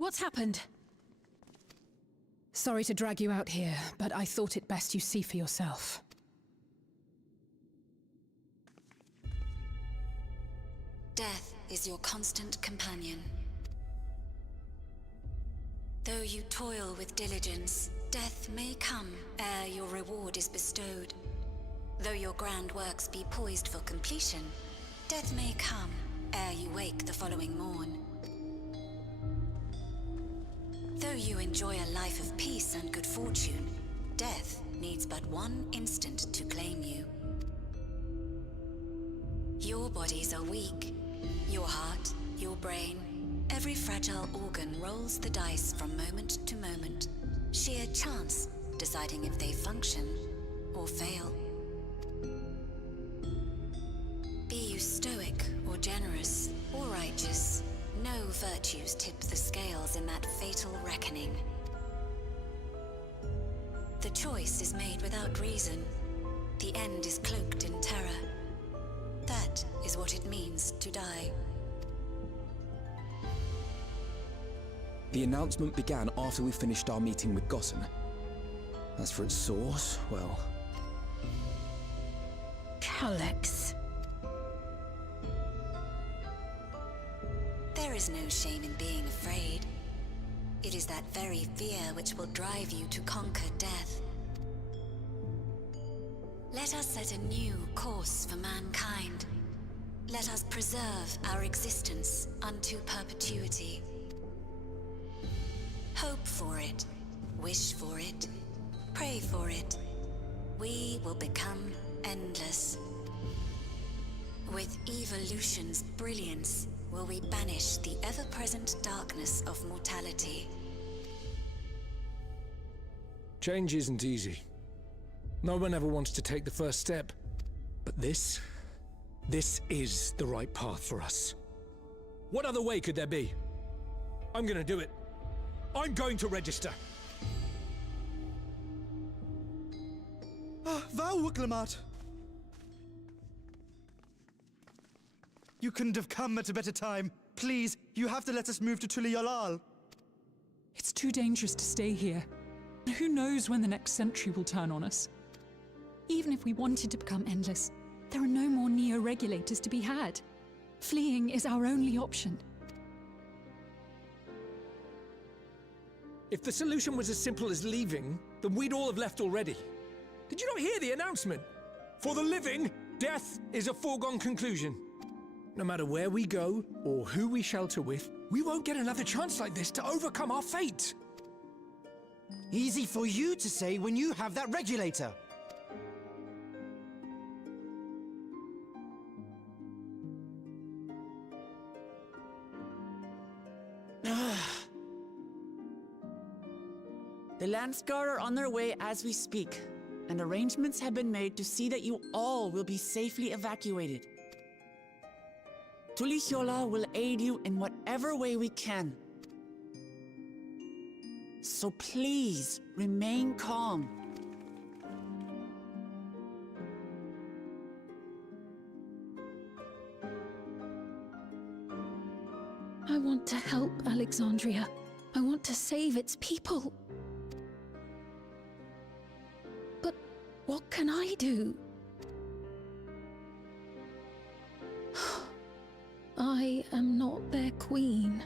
What's happened? Sorry to drag you out here, but I thought it best you see for yourself. Death is your constant companion. Though you toil with diligence, death may come ere your reward is bestowed. Though your grand works be poised for completion, death may come ere you wake the following morn. Though you enjoy a life of peace and good fortune, death needs but one instant to claim you. Your bodies are weak. Your heart, your brain, every fragile organ rolls the dice from moment to moment. Sheer chance deciding if they function or fail. Be you stoic or generous or righteous, no virtues tip the scales in that fatal reckoning. The choice is made without reason. The end is cloaked in terror. That is what it means to die. The announcement began after we finished our meeting with Gossen. As for its source, well... Alex. There is no shame in being afraid. It is that very fear which will drive you to conquer death. Let us set a new course for mankind. Let us preserve our existence unto perpetuity. Hope for it, wish for it, pray for it. We will become endless. With evolution's brilliance, will we banish the ever-present darkness of mortality. Change isn't easy. No one ever wants to take the first step. But this is the right path for us. What other way could there be? I'm gonna do it. I'm going to register. Wow, Wuklemat! You couldn't have come at a better time. Please, you have to let us move to Tuliolal. It's too dangerous to stay here. Who knows when the next century will turn on us? Even if we wanted to become endless, there are no more neo-regulators to be had. Fleeing is our only option. If the solution was as simple as leaving, then we'd all have left already. Did you not hear the announcement? For the living, death is a foregone conclusion. No matter where we go, or who we shelter with, we won't get another chance like this to overcome our fate. Easy for you to say when you have that regulator. The Landsguard are on their way as we speak, and arrangements have been made to see that you all will be safely evacuated. Tulichola will aid you in whatever way we can. So please, remain calm. I want to help Alexandria. I want to save its people. But what can I do? I am not their queen.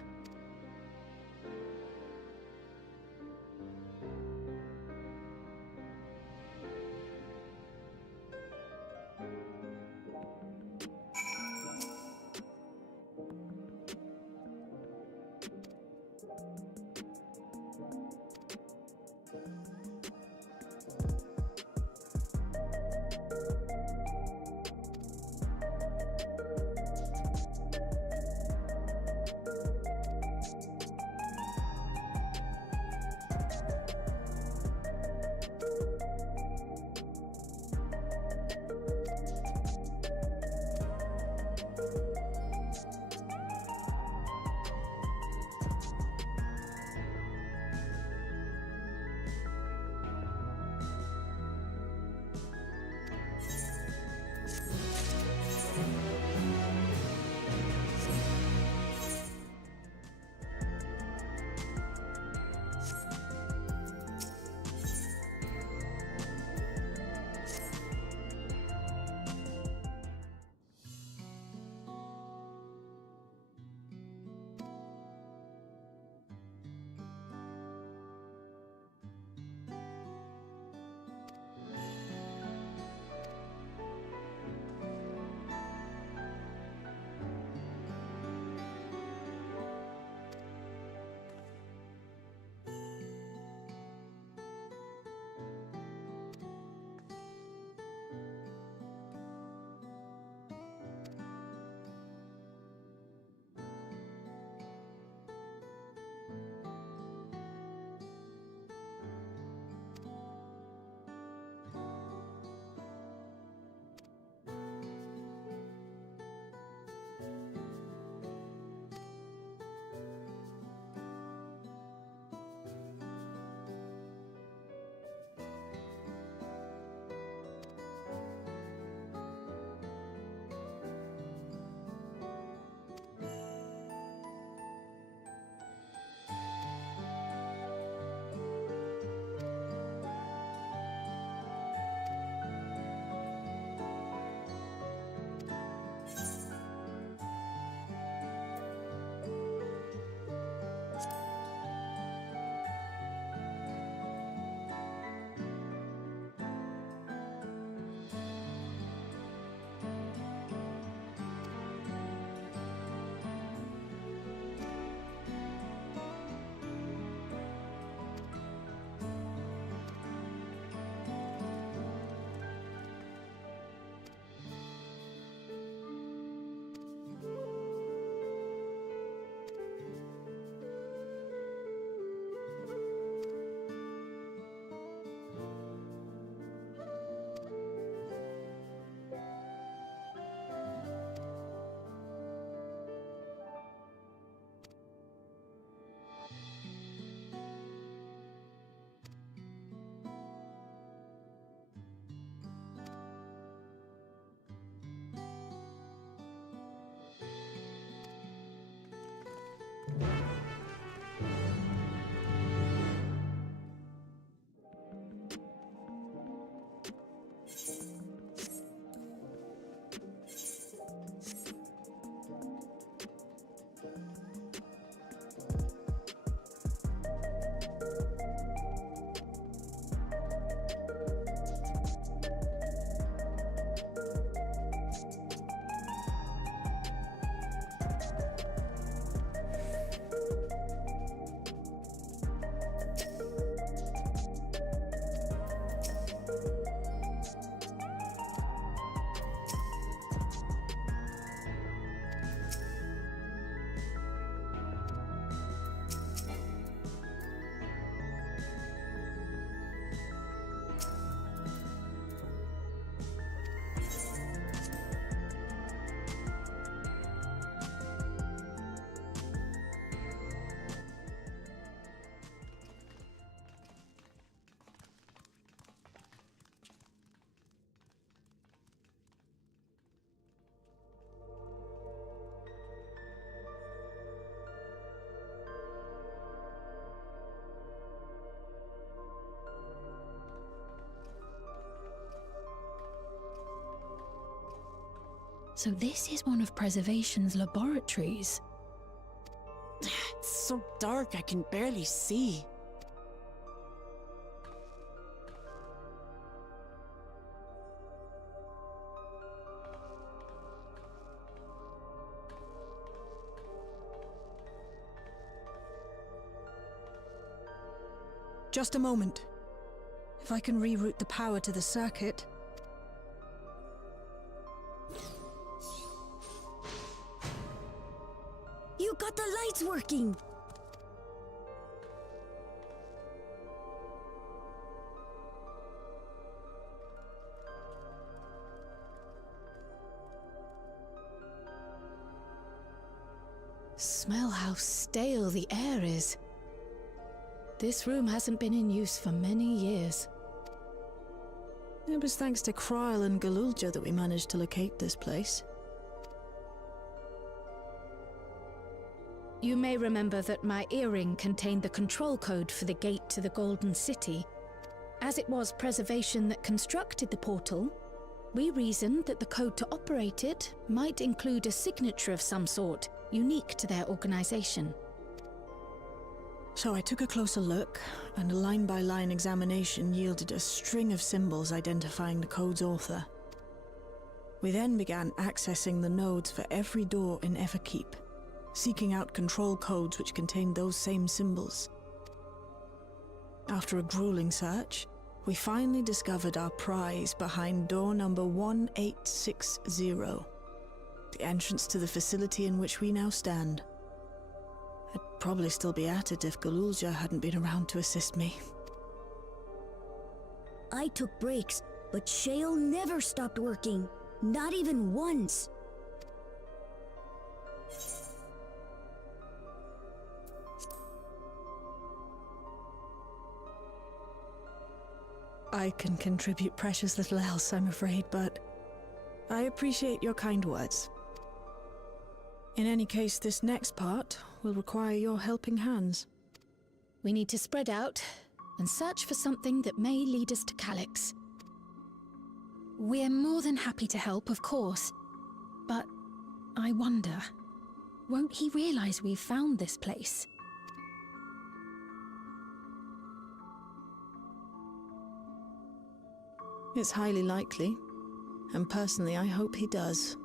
So this is one of Preservation's laboratories. It's so dark I can barely see. Just a moment. If I can reroute the power to the circuit. You got the lights working! Smell how stale the air is. This room hasn't been in use for many years. It was thanks to Kryl and Galulja that we managed to locate this place. You may remember that my earring contained the control code for the gate to the Golden City. As it was Preservation that constructed the portal, we reasoned that the code to operate it might include a signature of some sort, unique to their organization. So I took a closer look, and a line-by-line examination yielded a string of symbols identifying the code's author. We then began accessing the nodes for every door in Everkeep, seeking out control codes which contained those same symbols. After a grueling search, we finally discovered our prize behind door number 1860, the entrance to the facility in which we now stand. I'd probably still be at it if Galulja hadn't been around to assist me. I took breaks, but Shale never stopped working. Not even once. I can contribute precious little else, I'm afraid, but I appreciate your kind words. In any case, this next part will require your helping hands. We need to spread out and search for something that may lead us to Calyx. We're more than happy to help, of course, but I wonder, won't he realize we've found this place? It's highly likely, and personally I hope he does.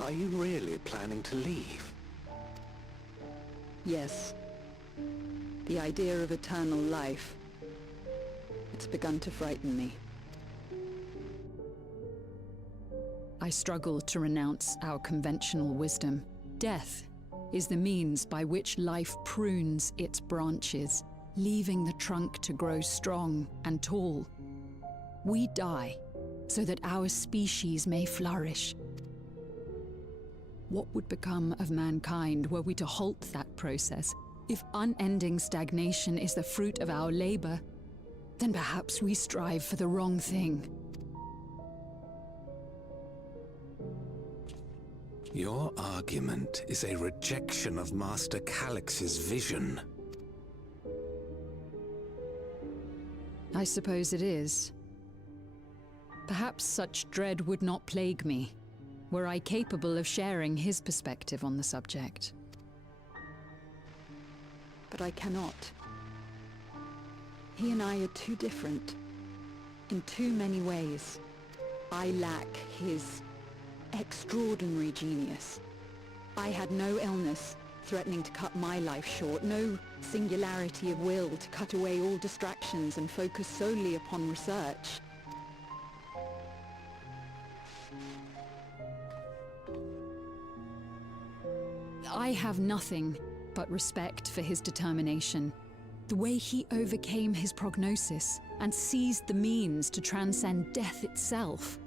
Are you really planning to leave? Yes. The idea of eternal life. It's begun to frighten me. I struggle to renounce our conventional wisdom. Death is the means by which life prunes its branches, leaving the trunk to grow strong and tall. We die so that our species may flourish. What would become of mankind were we to halt that process? If unending stagnation is the fruit of our labor, then perhaps we strive for the wrong thing. Your argument is a rejection of Master Calix's vision. I suppose it is. Perhaps such dread would not plague me, were I capable of sharing his perspective on the subject. But I cannot. He and I are too different, in too many ways. I lack his extraordinary genius. I had no illness threatening to cut my life short, no singularity of will to cut away all distractions and focus solely upon research. I have nothing but respect for his determination, the way he overcame his prognosis and seized the means to transcend death itself.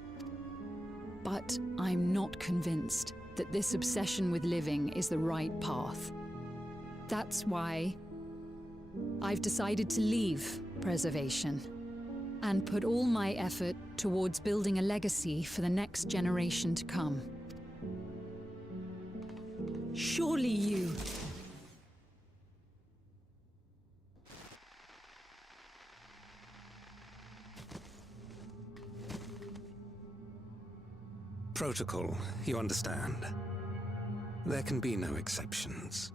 But I'm not convinced that this obsession with living is the right path. That's why I've decided to leave preservation and put all my effort towards building a legacy for the next generation to come. Surely you... Protocol, you understand. There can be no exceptions.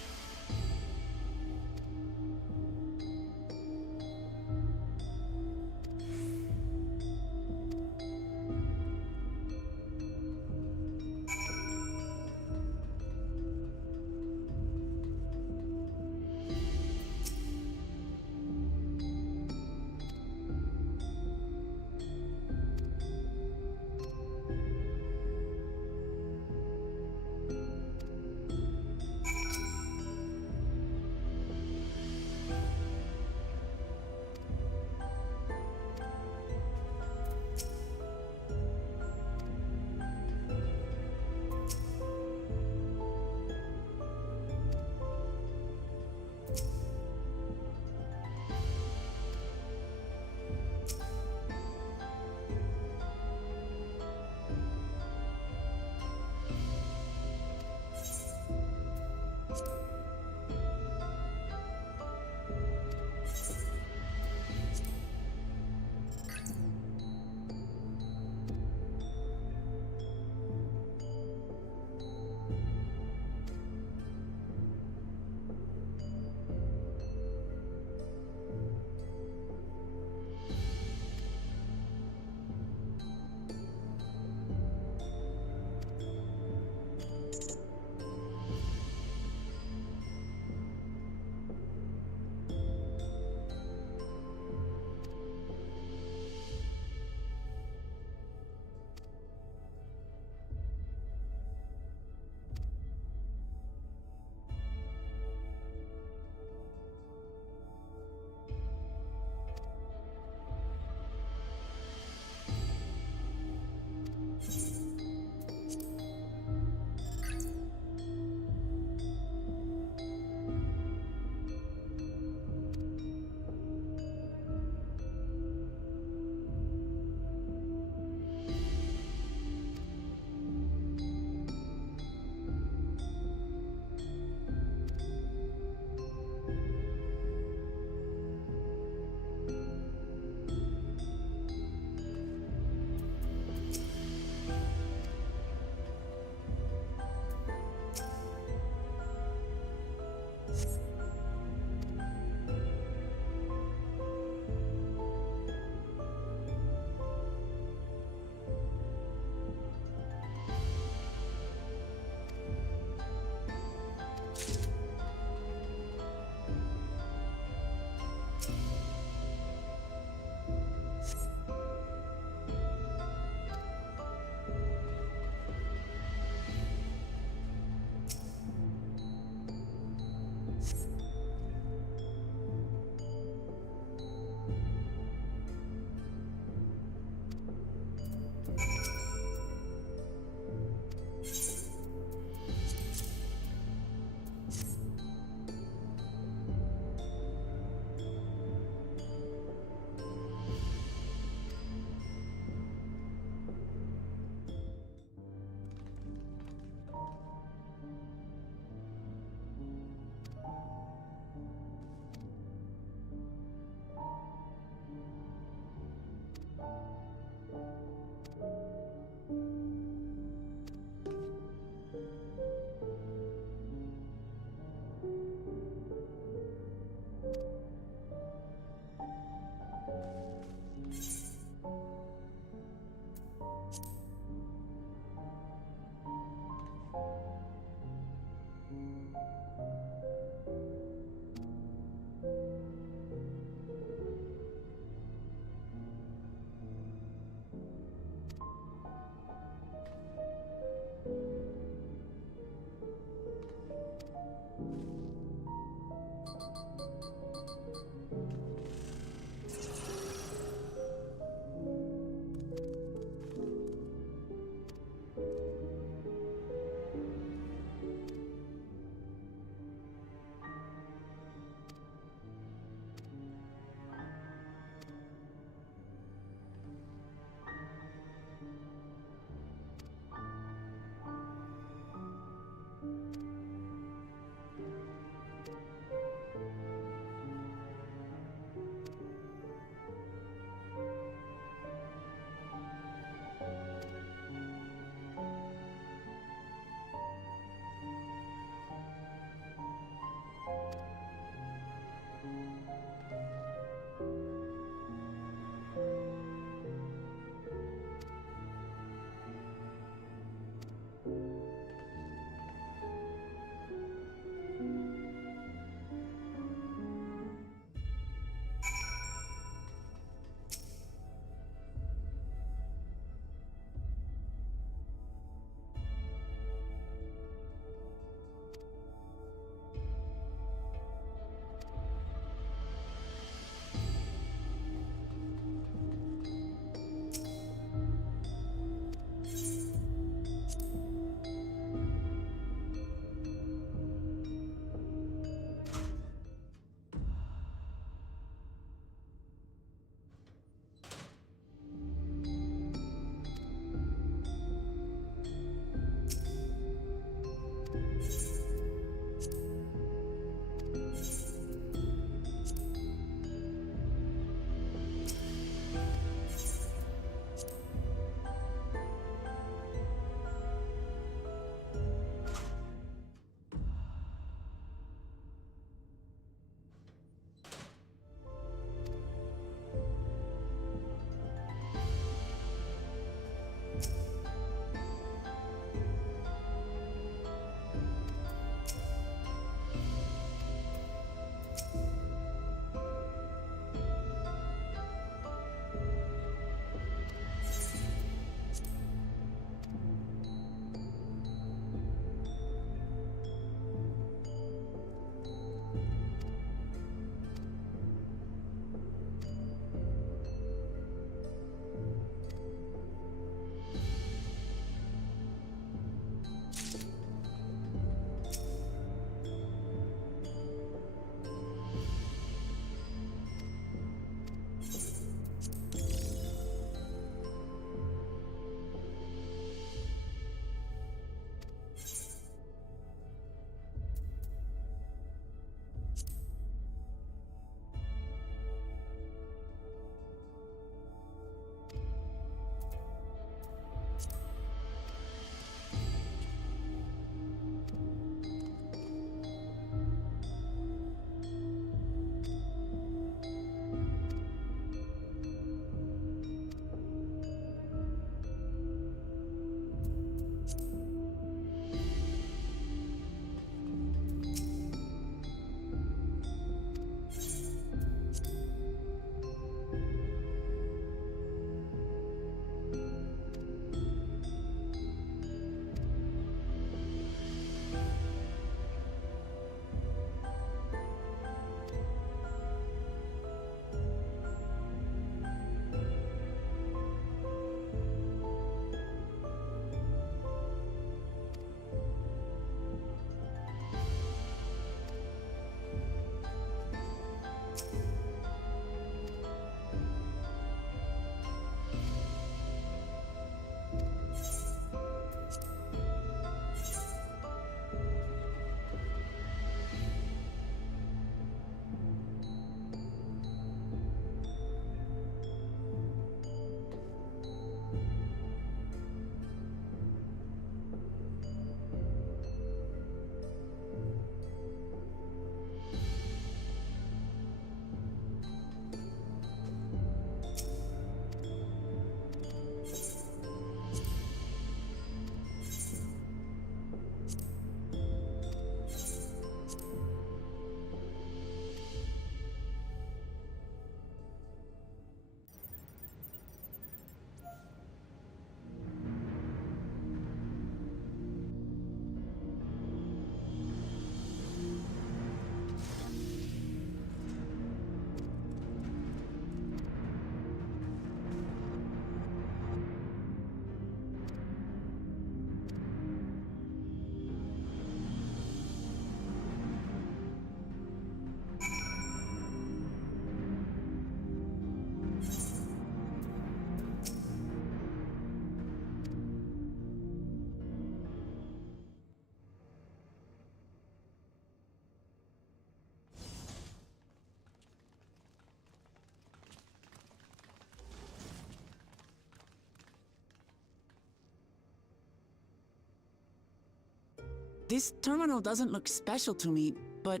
This terminal doesn't look special to me, but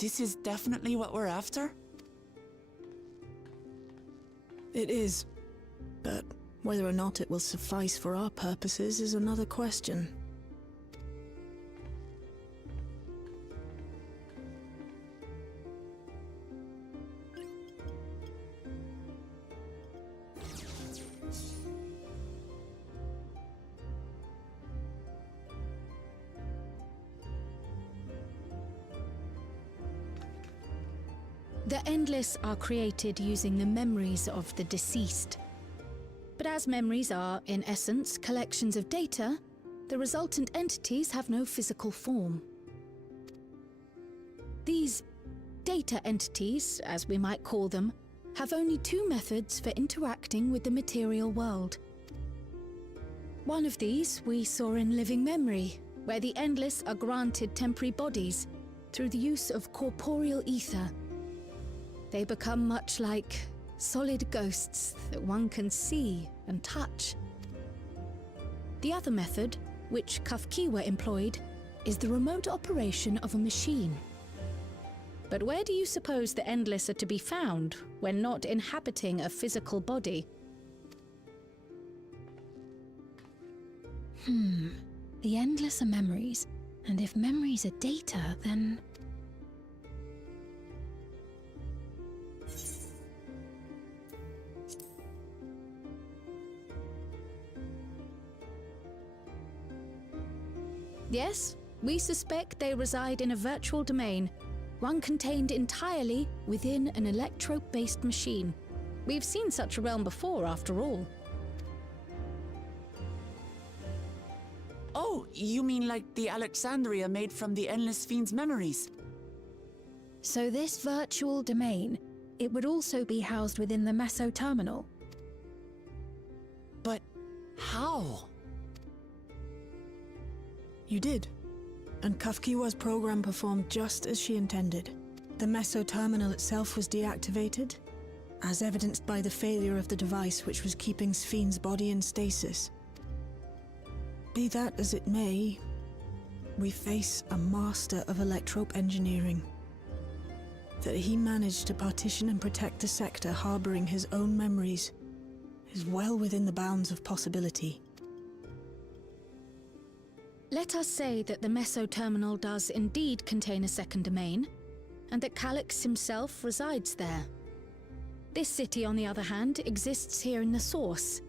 this is definitely what we're after? It is. But whether or not it will suffice for our purposes is another question. The Endless are created using the memories of the deceased. But as memories are, in essence, collections of data, the resultant entities have no physical form. These data entities, as we might call them, have only two methods for interacting with the material world. One of these we saw in living memory, where the Endless are granted temporary bodies through the use of corporeal ether. They become much like solid ghosts that one can see and touch. The other method, which Kafkiwa employed, is the remote operation of a machine. But where do you suppose the Endless are to be found when not inhabiting a physical body? The Endless are memories, and if memories are data, then... Yes, we suspect they reside in a virtual domain, one contained entirely within an electrope-based machine. We've seen such a realm before, after all. Oh, you mean like the Alexandria made from the Endless Fiend's memories? So this virtual domain, it would also be housed within the Meso terminal. But how? You did. And Kafkiwa's program performed just as she intended. The Meso terminal itself was deactivated, as evidenced by the failure of the device which was keeping Sphne's body in stasis. Be that as it may, we face a master of electrope engineering. That he managed to partition and protect the sector harboring his own memories is well within the bounds of possibility. Let us say that the Meso terminal does indeed contain a second domain, and that Calyx himself resides there. This city, on the other hand, exists here in the Source.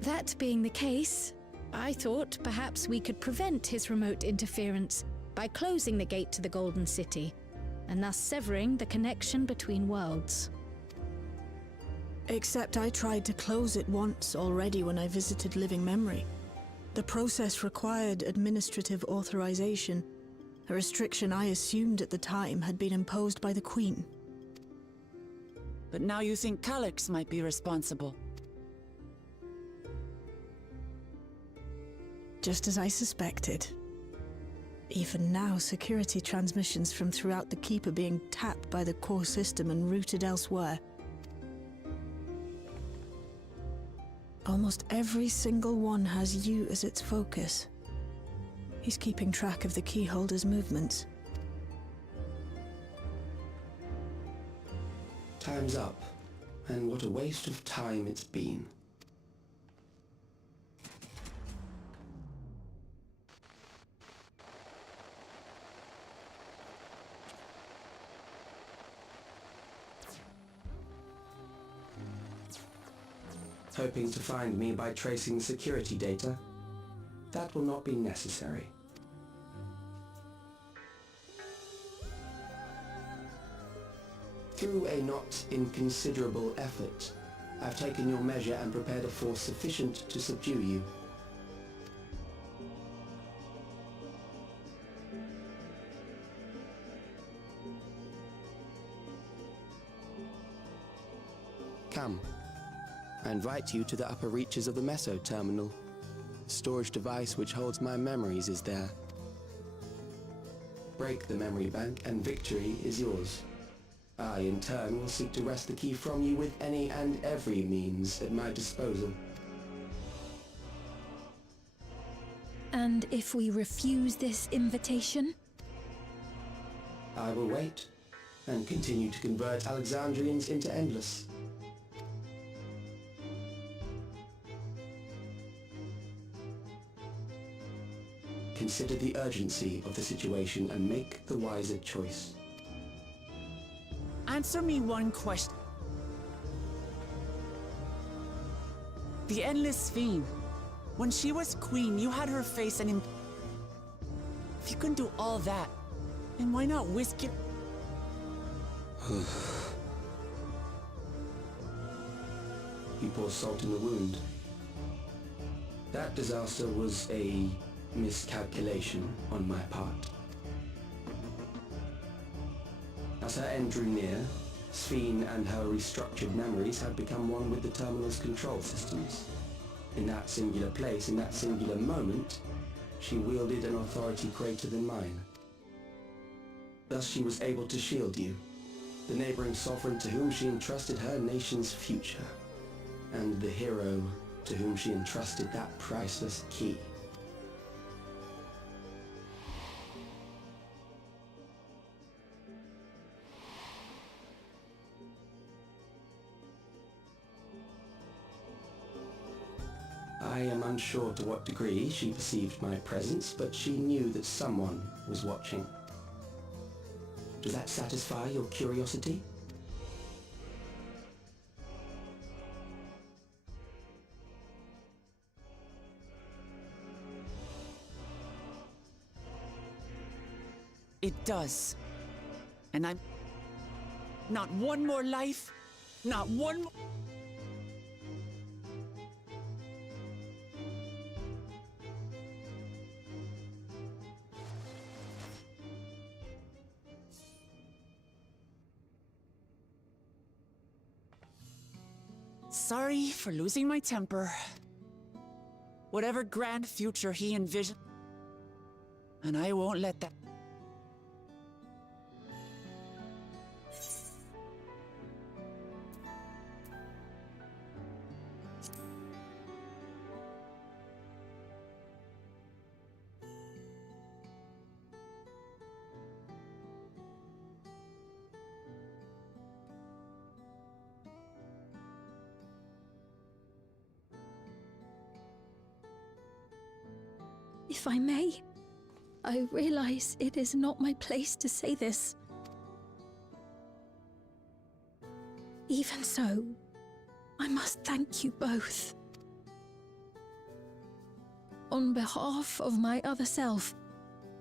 That being the case, I thought perhaps we could prevent his remote interference by closing the gate to the Golden City, and thus severing the connection between worlds. Except I tried to close it once already when I visited Living Memory. The process required administrative authorization, a restriction I assumed at the time had been imposed by the Queen. But now you think Calyx might be responsible? Just as I suspected. Even now, security transmissions from throughout the Keep are being tapped by the core system and routed elsewhere. Almost every single one has you as its focus. He's keeping track of the keyholder's movements. Time's up, and what a waste of time it's been. Hoping to find me by tracing security data? That will not be necessary. Through a not inconsiderable effort, I've taken your measure and prepared a force sufficient to subdue you. Come. I invite you to the upper reaches of the Meso terminal. The storage device which holds my memories is there. Break the memory bank and victory is yours. I, in turn, will seek to wrest the key from you with any and every means at my disposal. And if we refuse this invitation? I will wait and continue to convert Alexandrians into Endless. Consider the urgency of the situation and make the wiser choice. Answer me one question. The Endless Fiend. When she was queen, you had her face and if you can do all that, then why not whisk it? You pour salt in the wound. That disaster was a miscalculation on my part. As her end drew near, Sphene and her restructured memories had become one with the terminal's control systems. In that singular place, in that singular moment, she wielded an authority greater than mine. Thus she was able to shield you, the neighboring sovereign to whom she entrusted her nation's future, and the hero to whom she entrusted that priceless key. I am unsure to what degree she perceived my presence, but she knew that someone was watching. Does that satisfy your curiosity? It does. And I'm... Not one more life, not one more... Sorry for losing my temper. Whatever grand future he envisioned, and I won't let that... If I may, I realize it is not my place to say this. Even so, I must thank you both. On behalf of my other self,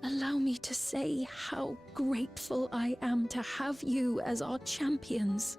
allow me to say how grateful I am to have you as our champions.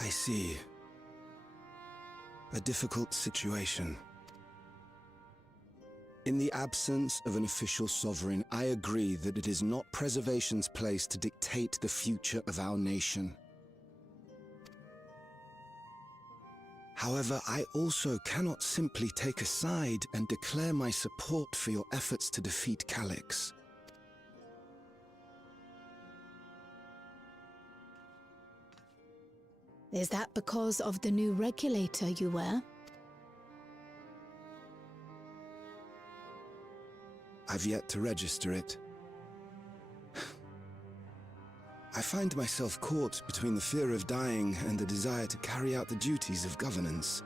I see. A difficult situation. In the absence of an official sovereign, I agree that it is not Preservation's place to dictate the future of our nation. However, I also cannot simply take a side and declare my support for your efforts to defeat Calyx. Is that because of the new regulator you wear? I've yet to register it. I find myself caught between the fear of dying and the desire to carry out the duties of governance.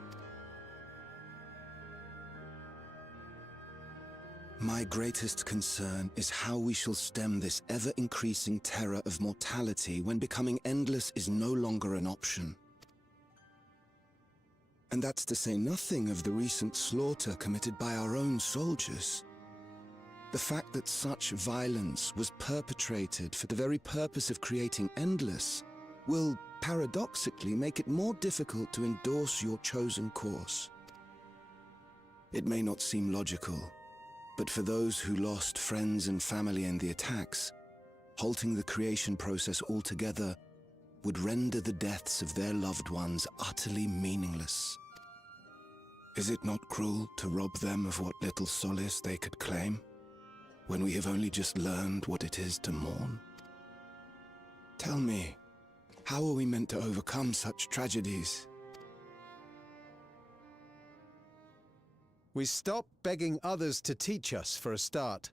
My greatest concern is how we shall stem this ever-increasing terror of mortality when becoming endless is no longer an option. And that's to say nothing of the recent slaughter committed by our own soldiers. The fact that such violence was perpetrated for the very purpose of creating Endless will, paradoxically, make it more difficult to endorse your chosen course. It may not seem logical, but for those who lost friends and family in the attacks, halting the creation process altogether would render the deaths of their loved ones utterly meaningless. Is it not cruel to rob them of what little solace they could claim, when we have only just learned what it is to mourn? Tell me, how are we meant to overcome such tragedies? We stop begging others to teach us for a start.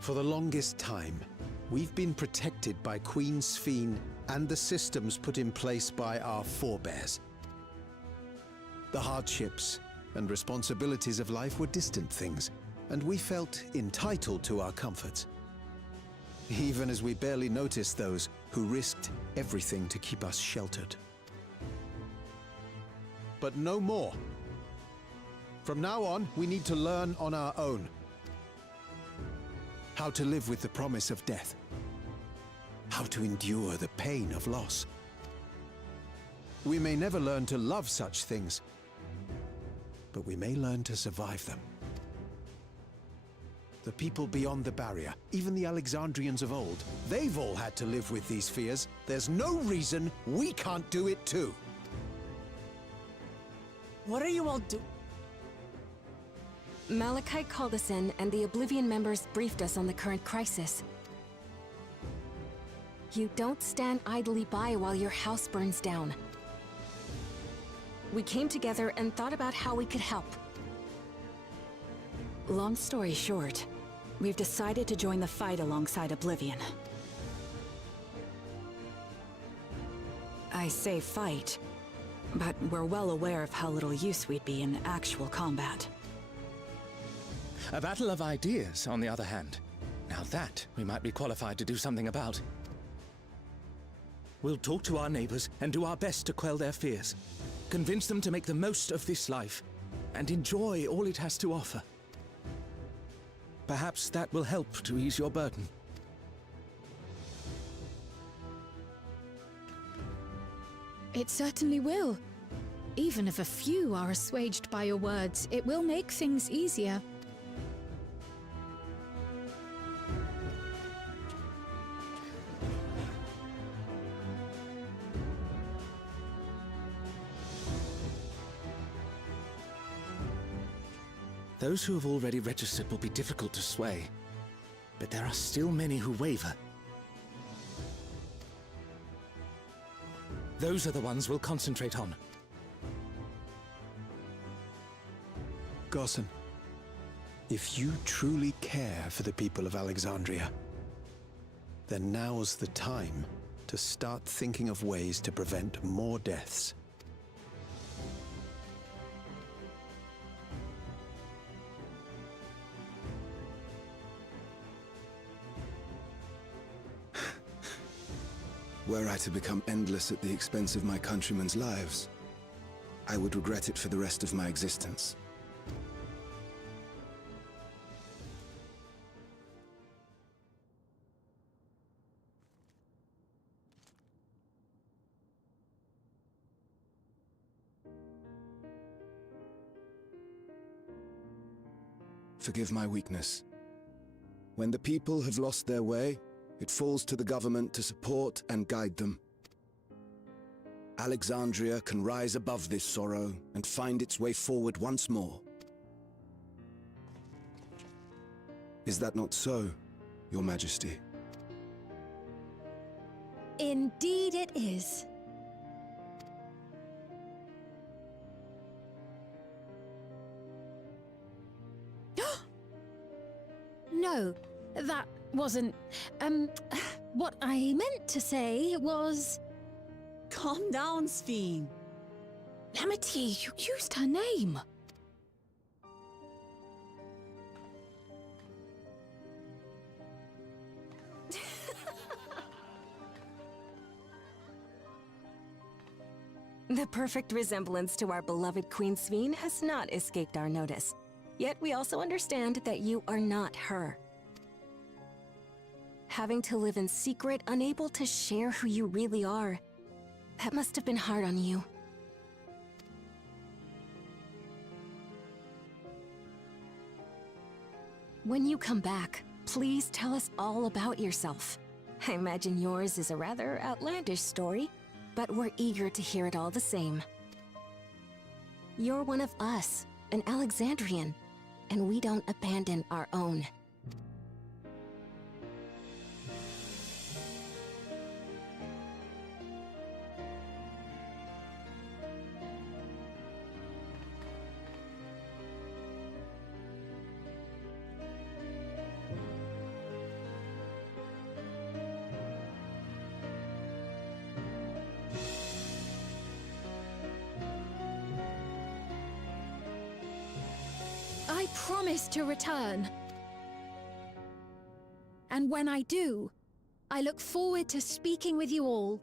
For the longest time, we've been protected by Queen Sphene and the systems put in place by our forebears. The hardships and responsibilities of life were distant things, and we felt entitled to our comforts, even as we barely noticed those who risked everything to keep us sheltered. But no more. From now on, we need to learn on our own. How to live with the promise of death. How to endure the pain of loss. We may never learn to love such things, but we may learn to survive them. The people beyond the barrier, even the Alexandrians of old, they've all had to live with these fears. There's no reason we can't do it too. What are you all doing? Malachite called us in, and the Oblivion members briefed us on the current crisis. You don't stand idly by while your house burns down. We came together and thought about how we could help. Long story short, we've decided to join the fight alongside Oblivion. I say fight, but we're well aware of how little use we'd be in actual combat. A battle of ideas, on the other hand. Now that we might be qualified to do something about. We'll talk to our neighbors and do our best to quell their fears. Convince them to make the most of this life and enjoy all it has to offer. Perhaps that will help to ease your burden. It certainly will. Even if a few are assuaged by your words, it will make things easier. Those who have already registered will be difficult to sway, but there are still many who waver. Those are the ones we'll concentrate on. Gossan, if you truly care for the people of Alexandria, then now's the time to start thinking of ways to prevent more deaths. Were I to become endless at the expense of my countrymen's lives, I would regret it for the rest of my existence. Forgive my weakness. When the people have lost their way, it falls to the government to support and guide them. Alexandria can rise above this sorrow and find its way forward once more. Is that not so, Your Majesty? Indeed it is. No, that wasn't... what I meant to say was... Calm down, Sphene. Amity, you used her name. The perfect resemblance to our beloved Queen Sphene has not escaped our notice. Yet we also understand that you are not her. Having to live in secret, unable to share who you really are, that must have been hard on you. When you come back, please tell us all about yourself. I imagine yours is a rather outlandish story, but we're eager to hear it all the same. You're one of us, an Alexandrian, and we don't abandon our own. I promise to return. And when I do, I look forward to speaking with you all.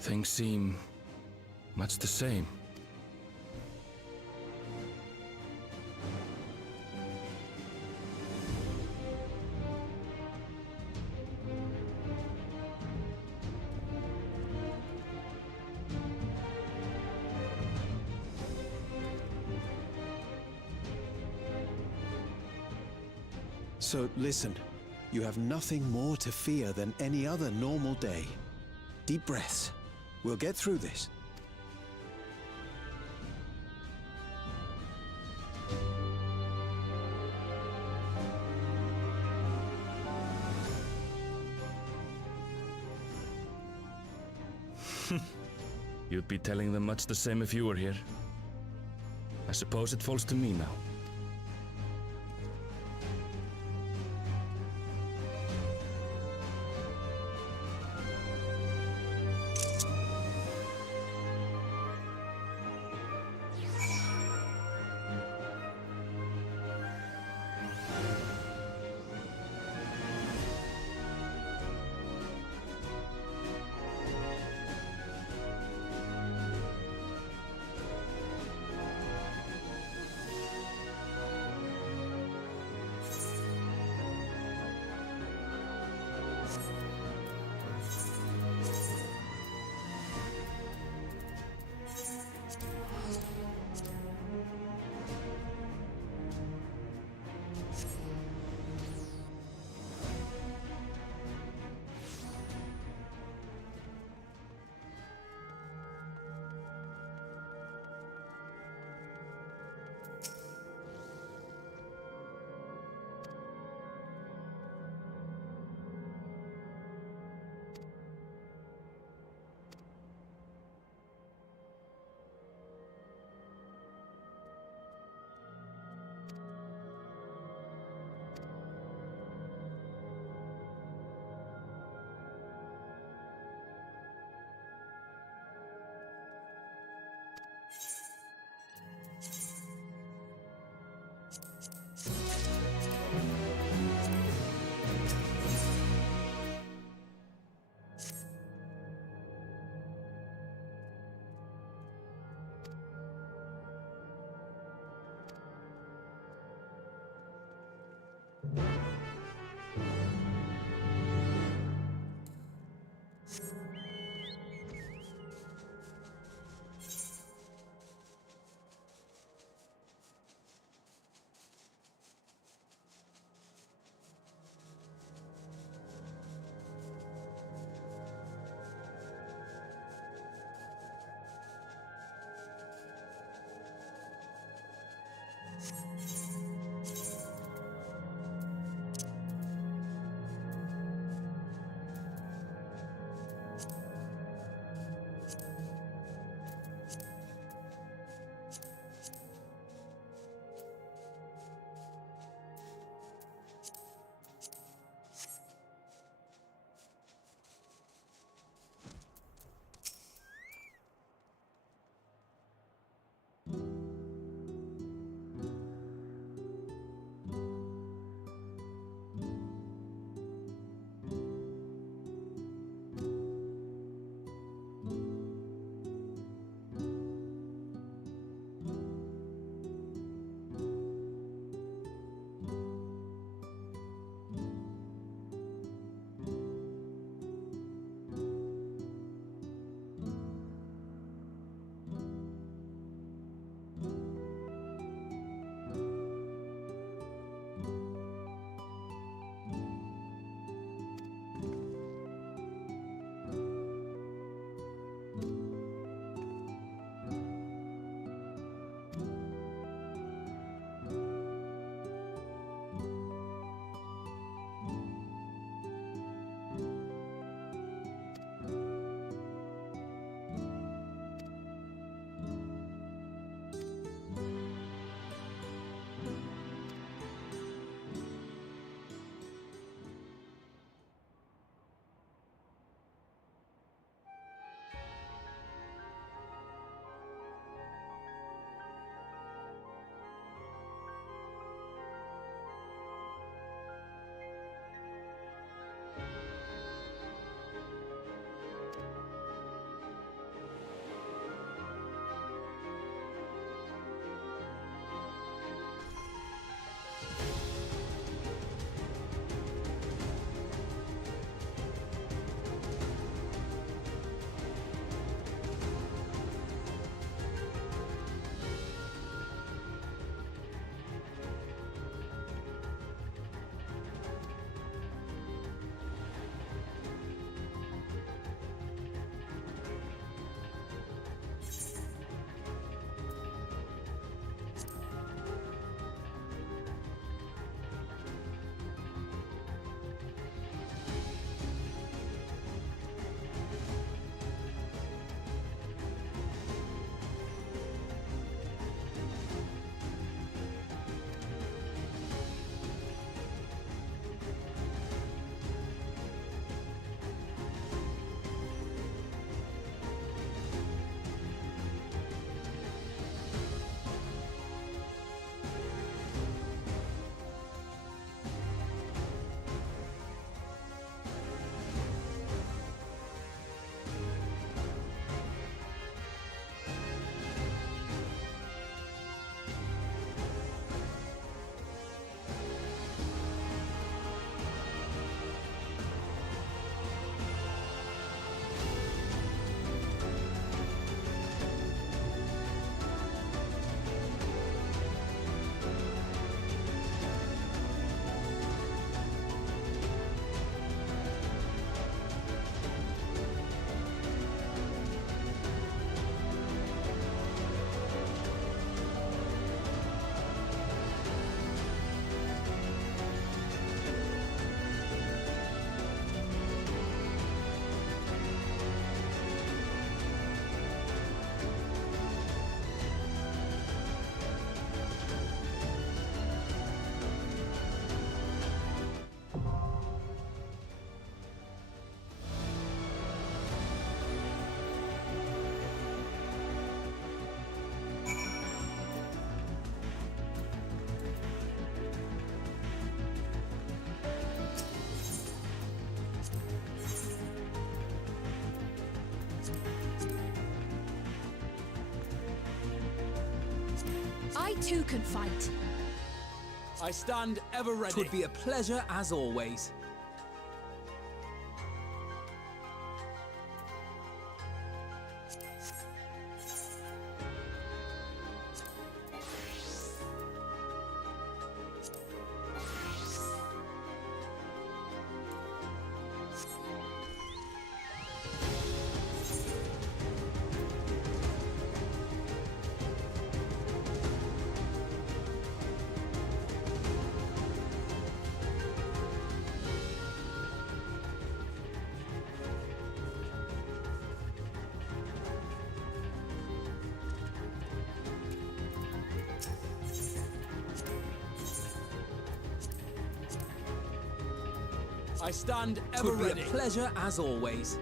Things seem much the same. So listen, you have nothing more to fear than any other normal day. Deep breaths. We'll get through this. You'd be telling them much the same if you were here. I suppose it falls to me now. I too can fight. I stand ever ready. Twould be a pleasure as always. I stand ever Twould be ready. a pleasure as always.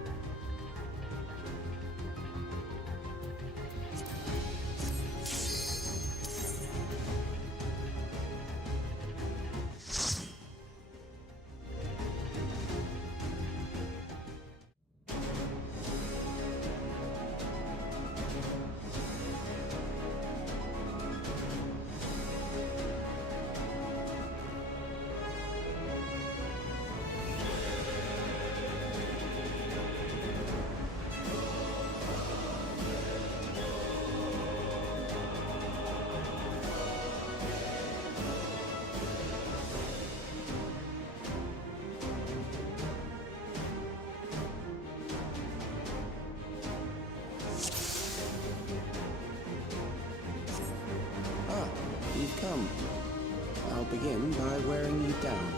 You've come. I'll begin by wearing you down.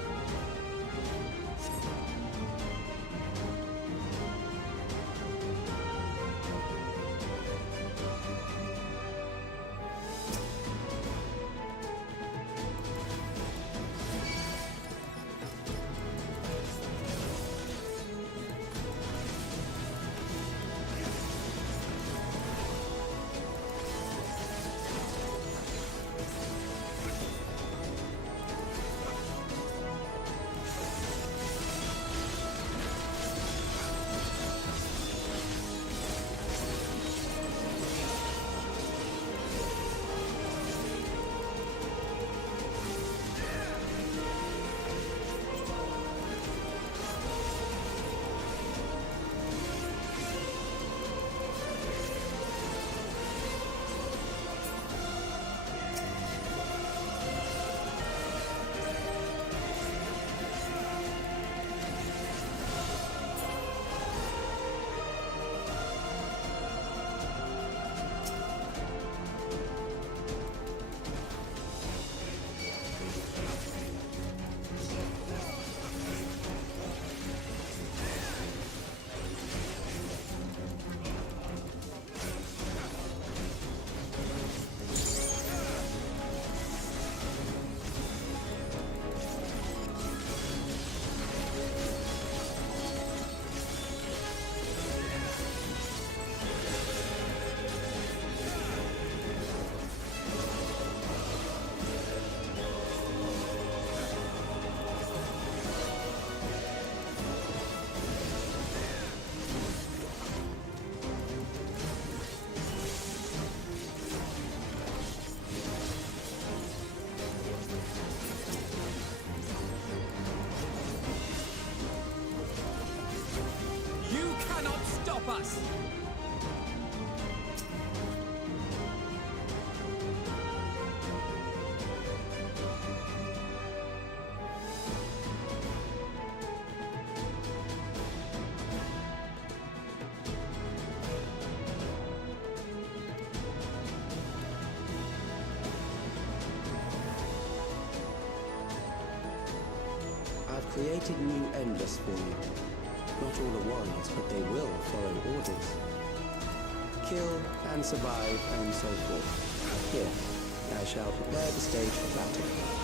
us! I've created new endless for you. Not all at once, but they will follow orders. Kill and survive and so forth. Here, I shall prepare the stage for battle.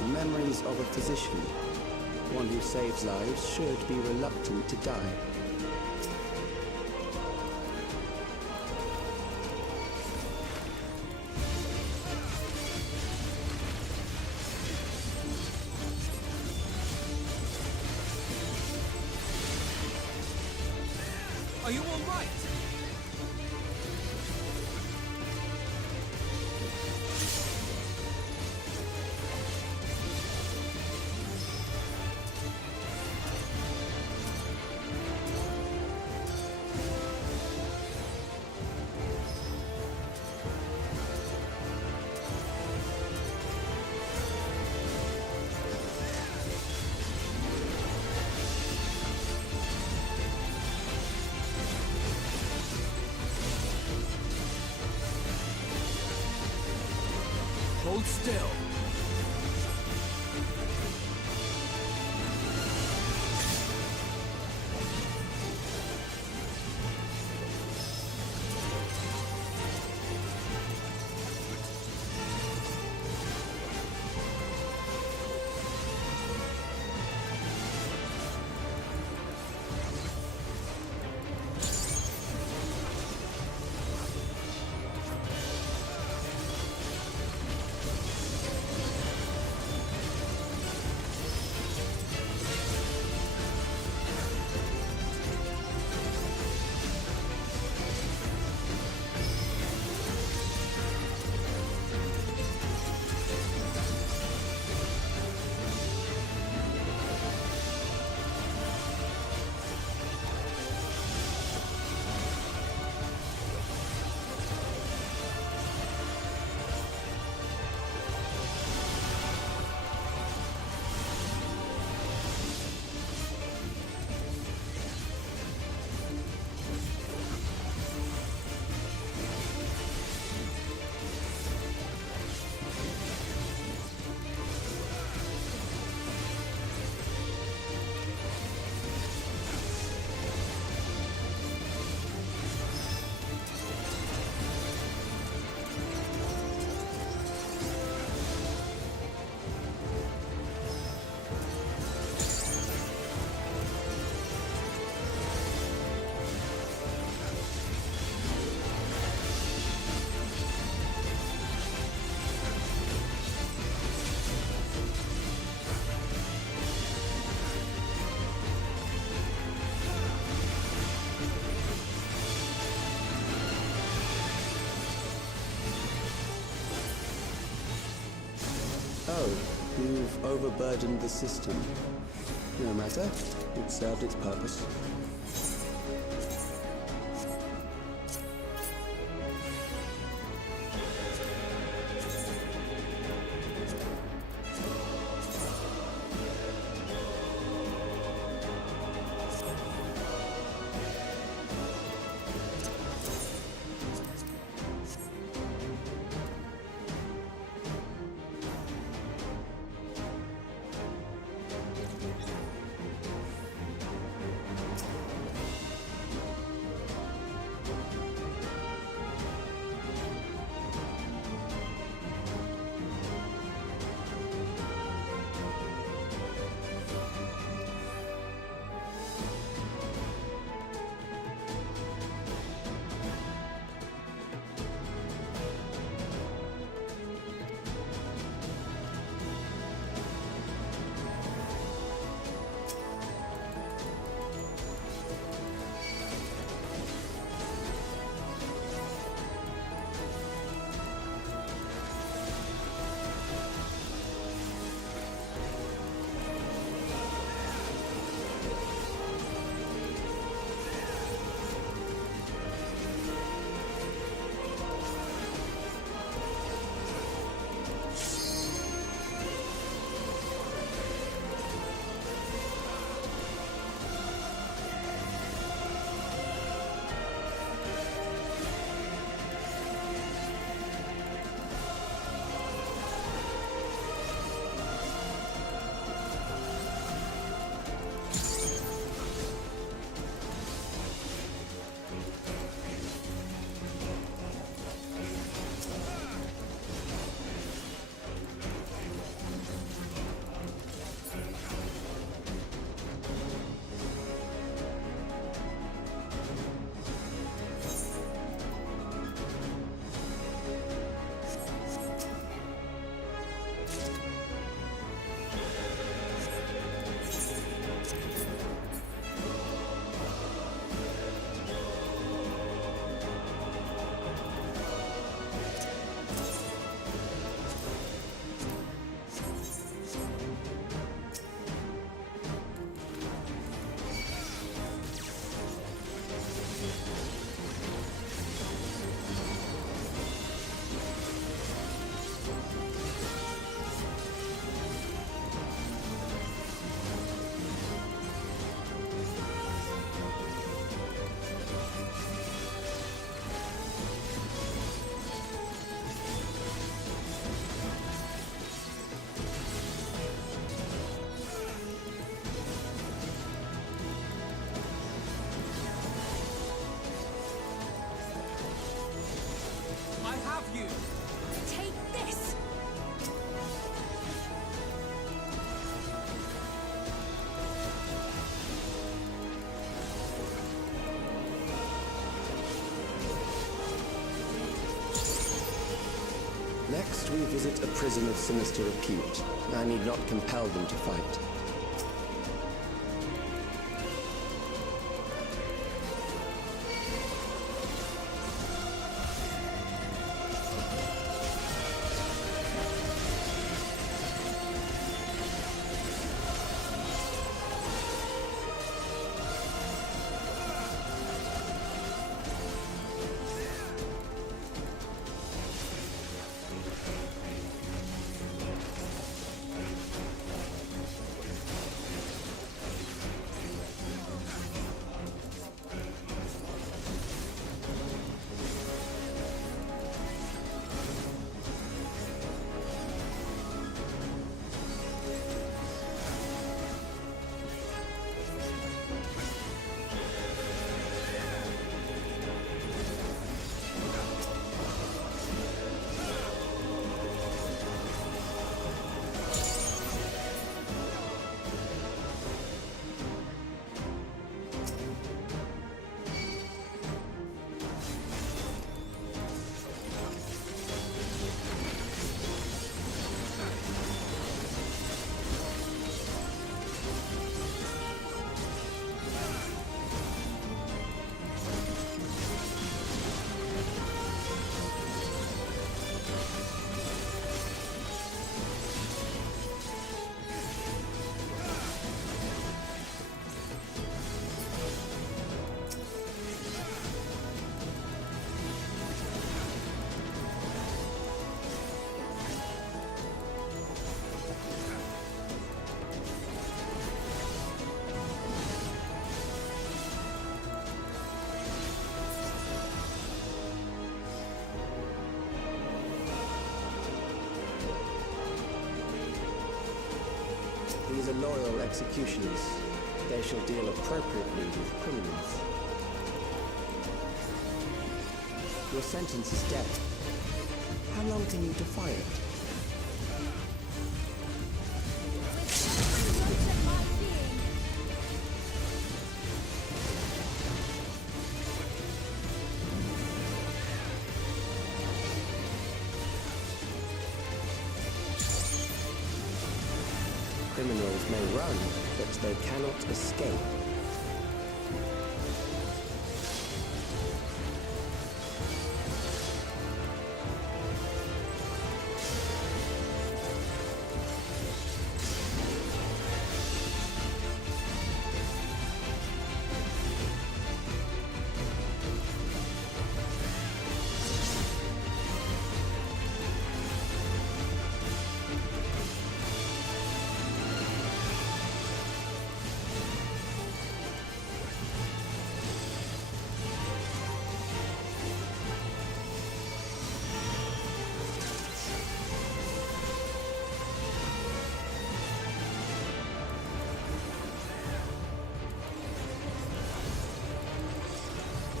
The memories of a physician. One who saves lives should be reluctant to die. Are you all right? Hold still. Oh, you've overburdened the system. No matter, it served its purpose. you! Take this! Next, we visit a prison of sinister repute. I need not compel them to fight. These are loyal executioners. They shall deal appropriately with criminals. Your sentence is death. How long can you defy it? Criminals may run, but they cannot escape.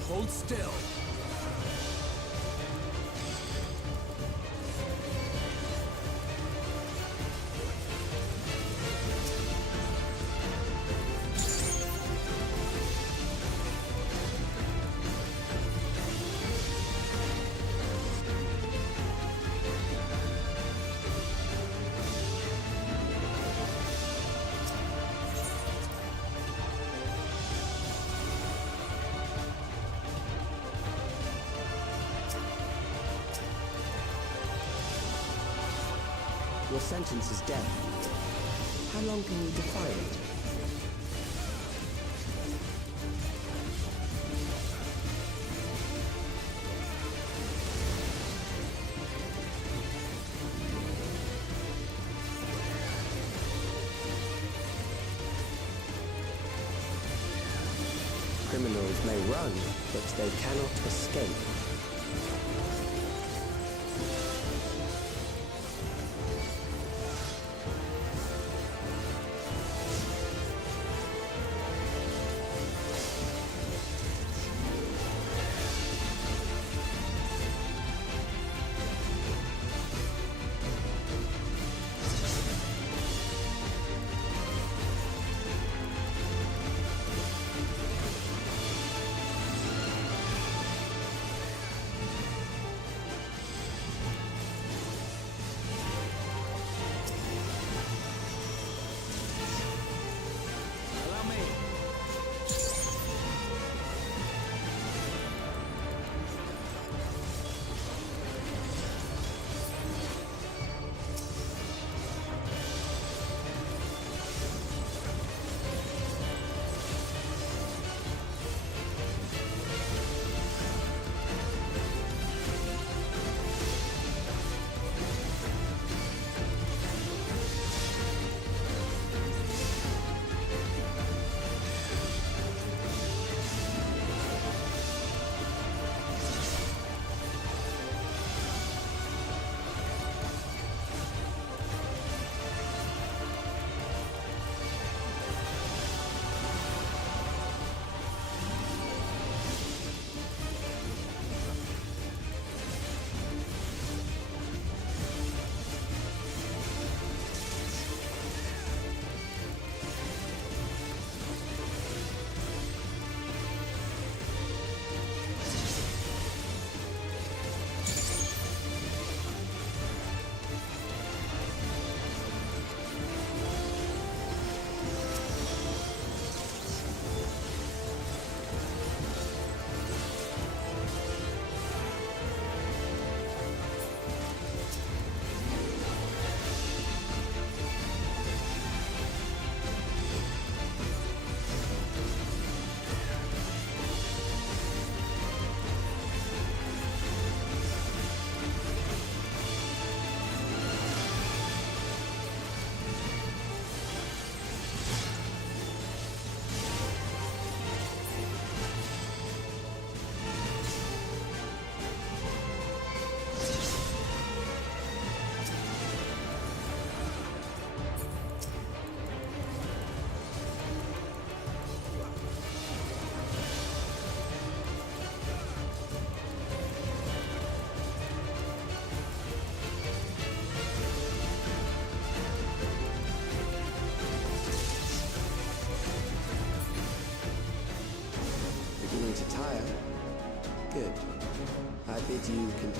Hold still. Your sentence is death. How long can you defy it? Criminals may run, but they cannot escape.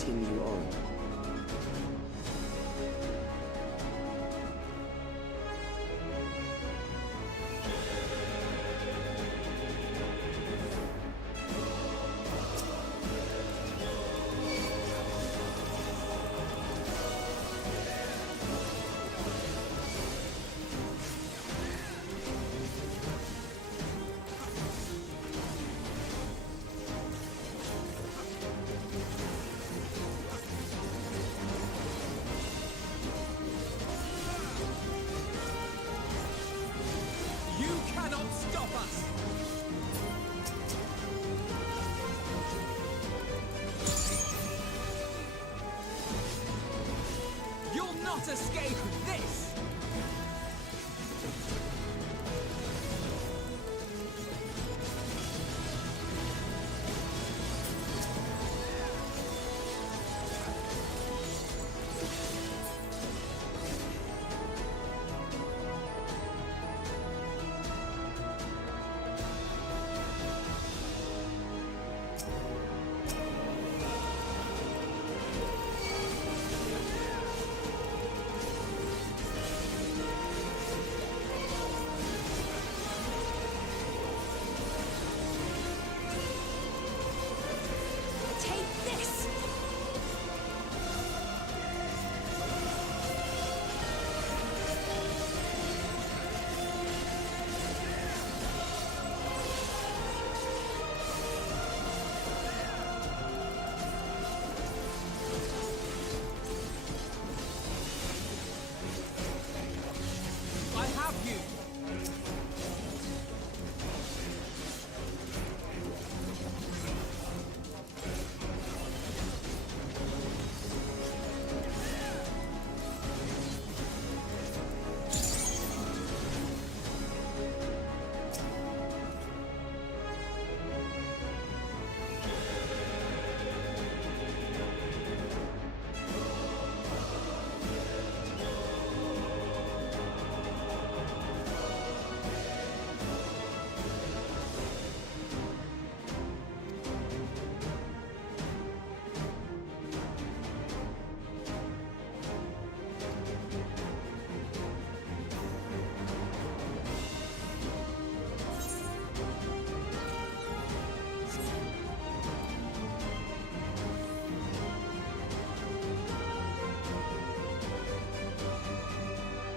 continue on. Escape this!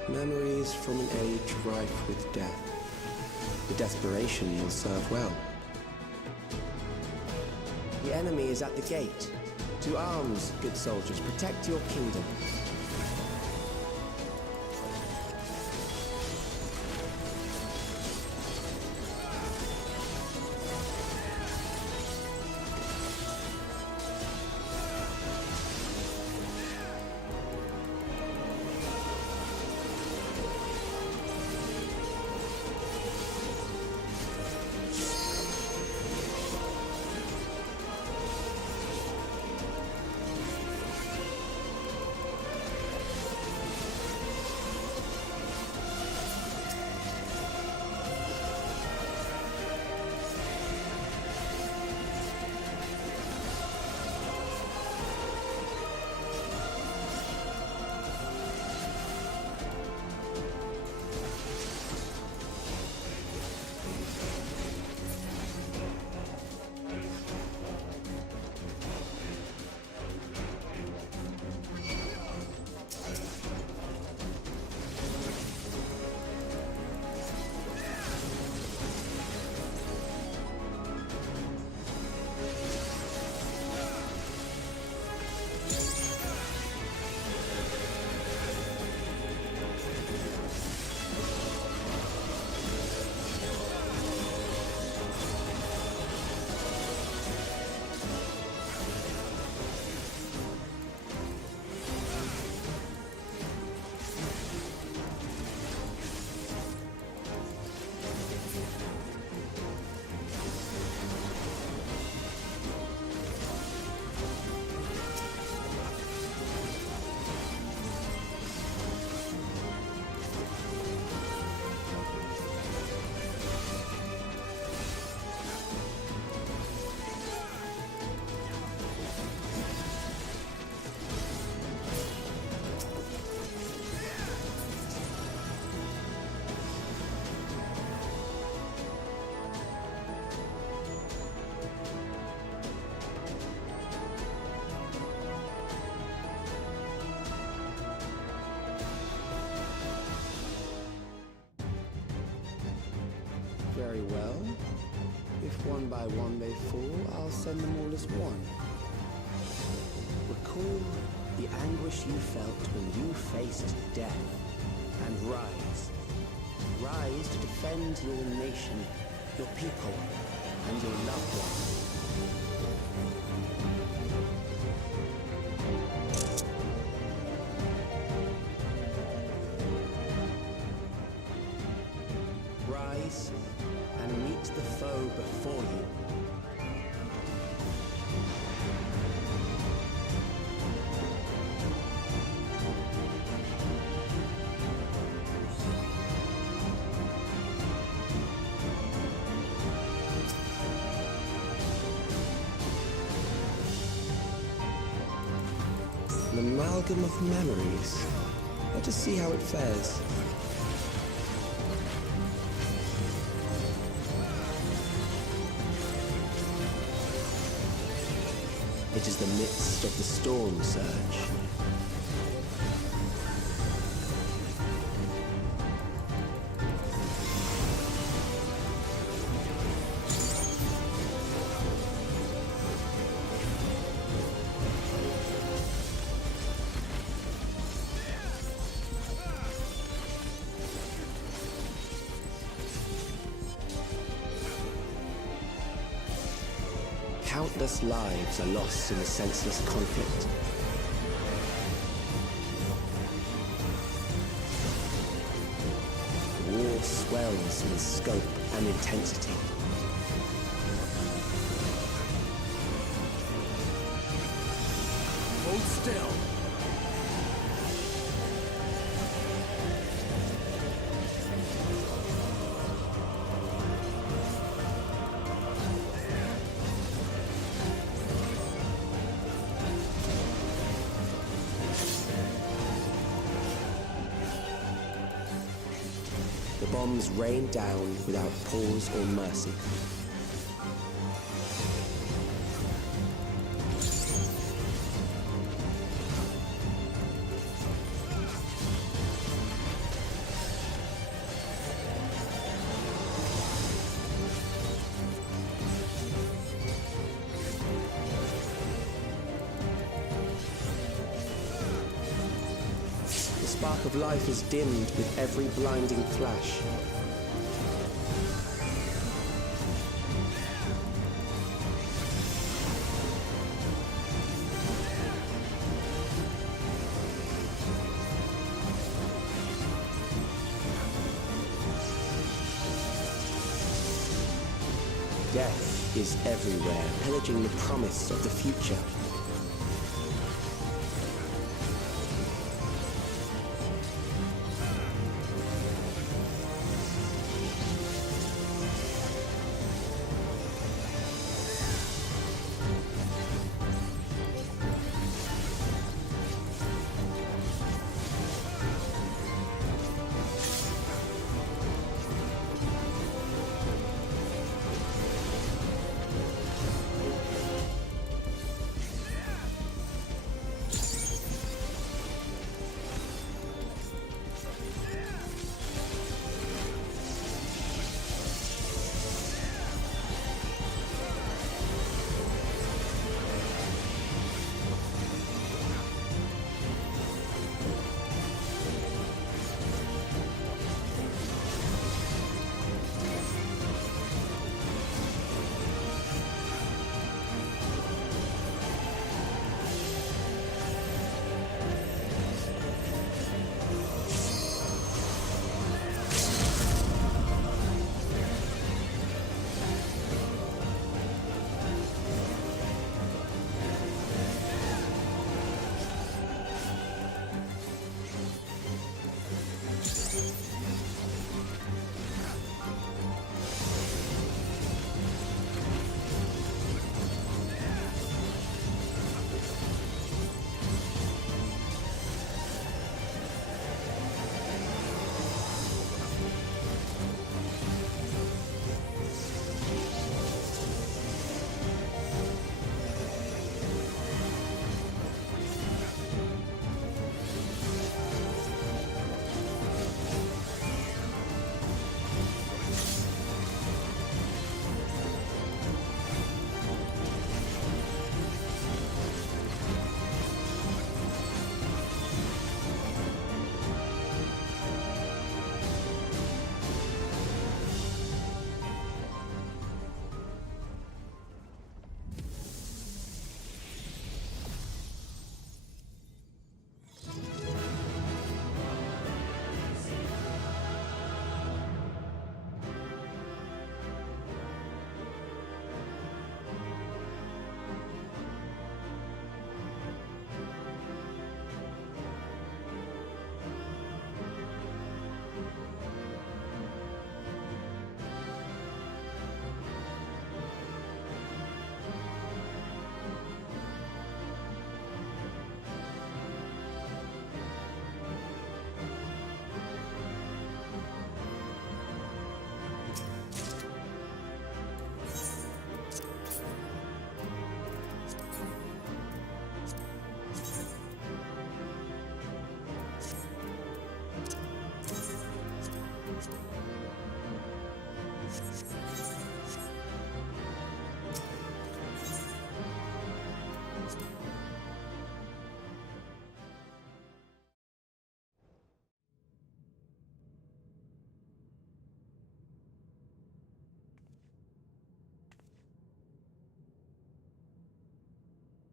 Memories from an age rife with death. The desperation will serve well. The enemy is at the gate. To arms, good soldiers, protect your kingdom. by one they fall, I'll send them all as one. Recall the anguish you felt when you faced death, and rise. Rise to defend your nation, your people, and your loved ones. Rise and meet the foe before you. An amalgam of memories. Let us see how it fares. It is the midst of the storm surge. Countless lives are lost in a senseless conflict. War swells in scope and intensity. Hold still. The bombs rain down without pause or mercy. The spark of life is dimmed with every blinding flash. Death is everywhere, pillaging the promise of the future.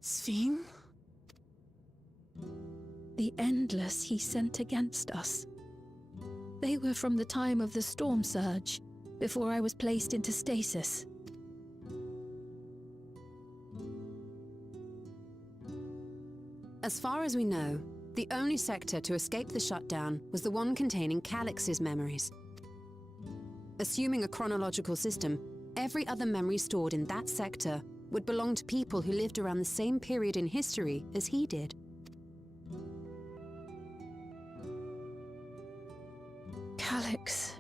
Sphene? The Endless he sent against us. They were from the time of the storm surge, before I was placed into stasis. As far as we know, the only sector to escape the shutdown was the one containing Calix's memories. Assuming a chronological system, every other memory stored in that sector would belong to people who lived around the same period in history as he did. Calix,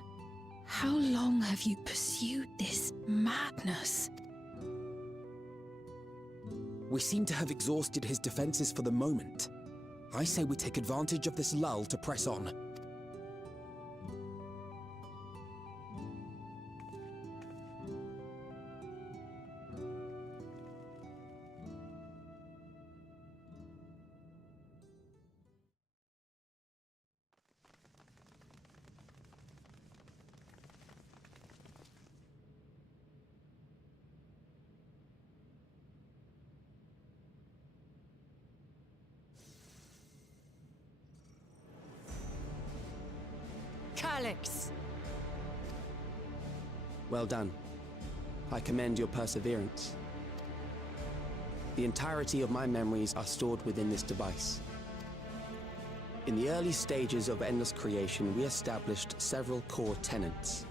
how long have you pursued this madness? We seem to have exhausted his defenses for the moment. I say we take advantage of this lull to press on. Calix! Well done. I commend your perseverance. The entirety of my memories are stored within this device. In the early stages of Endless creation, we established several core tenets.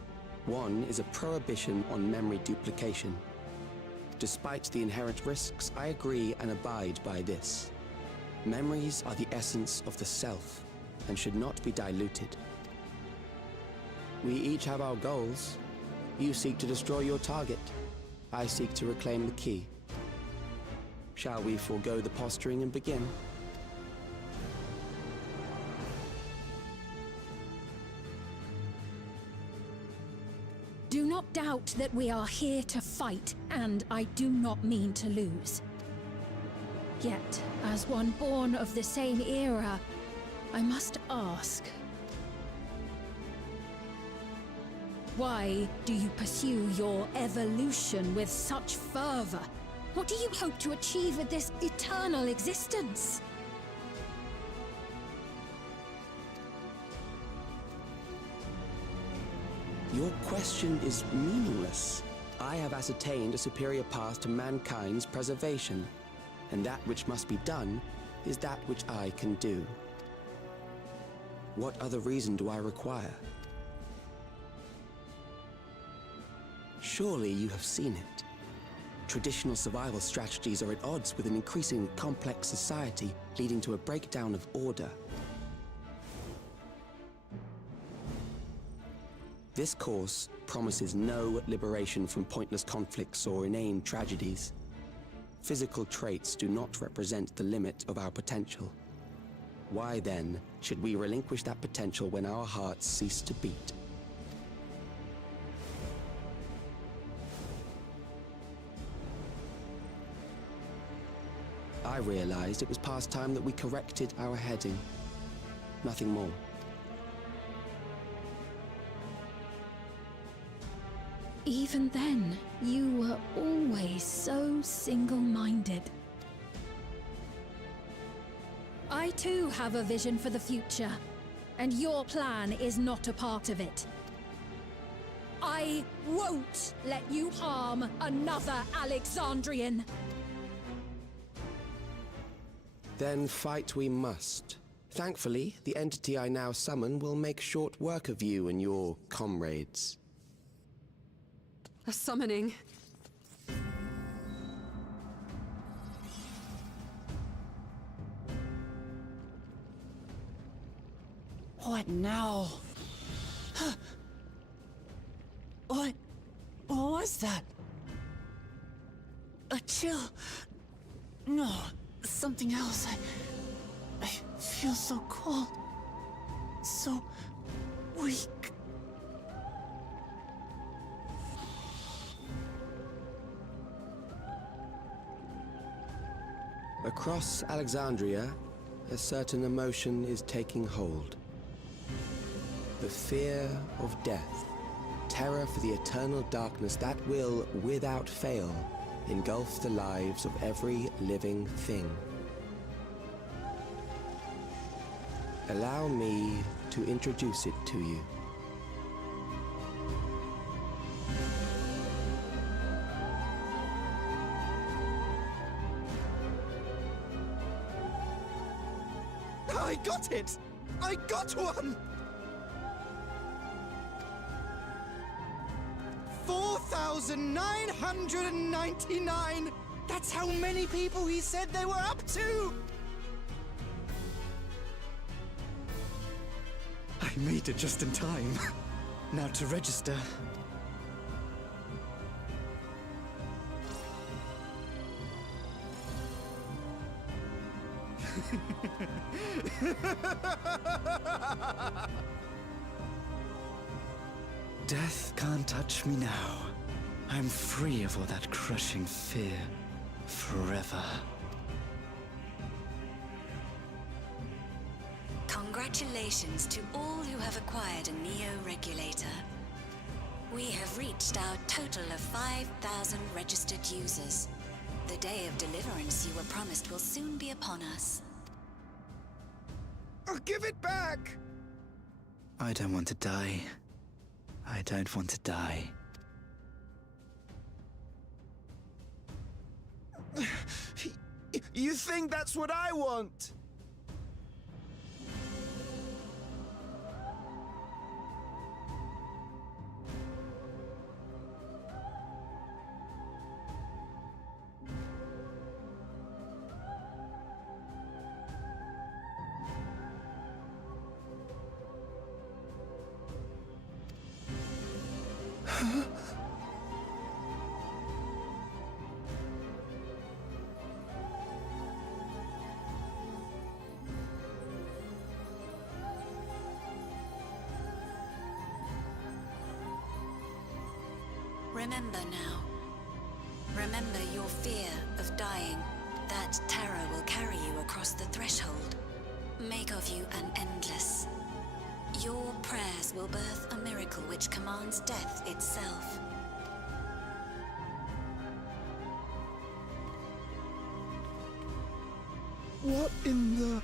One is a prohibition on memory duplication. Despite the inherent risks, I agree and abide by this. Memories are the essence of the self and should not be diluted. We each have our goals. You seek to destroy your target. I seek to reclaim the key. Shall we forego the posturing and begin? Do not doubt that we are here to fight, and I do not mean to lose. Yet, as one born of the same era, I must ask, why do you pursue your evolution with such fervor? What do you hope to achieve with this eternal existence? Your question is meaningless. I have ascertained a superior path to mankind's preservation, and that which must be done is that which I can do. What other reason do I require? Surely you have seen it. Traditional survival strategies are at odds with an increasingly complex society, leading to a breakdown of order. This course promises no liberation from pointless conflicts or inane tragedies. Physical traits do not represent the limit of our potential. Why then should we relinquish that potential when our hearts cease to beat? I realized it was past time that we corrected our heading. Nothing more. Even then, you were always so single-minded. I too have a vision for the future, and your plan is not a part of it. I won't let you harm another Alexandrian! Then fight we must. Thankfully, the entity I now summon will make short work of you and your comrades. A summoning. What now? What was that? A chill? No, something else. I feel so cold. So weak. Across Alexandria, a certain emotion is taking hold. The fear of death, terror for the eternal darkness that will, without fail, engulf the lives of every living thing. Allow me to introduce it to you. I got it! I got one! 4,999! That's how many people he said they were up to! I made it just in time. Now to register. Death can't touch me now. I'm free of all that crushing fear. Forever. Congratulations to all who have acquired a Neo-Regulator. We have reached our total of 5,000 registered users. The day of deliverance you were promised will soon be upon us. Oh, give it back! I don't want to die. I don't want to die. You think that's what I want? Remember now. Remember your fear of dying. That terror will carry you across the threshold. Make of you an endless. Your prayers will birth a miracle which commands death itself. What in the...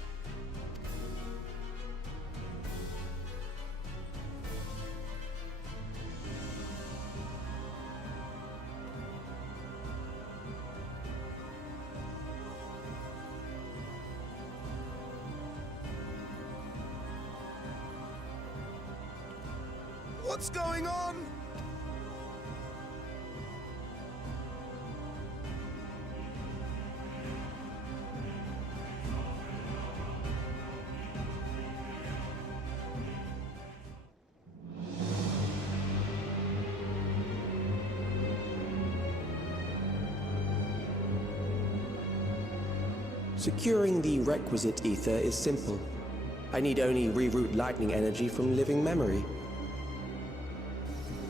What's going on? Securing the requisite ether is simple. I need only reroute lightning energy from living memory.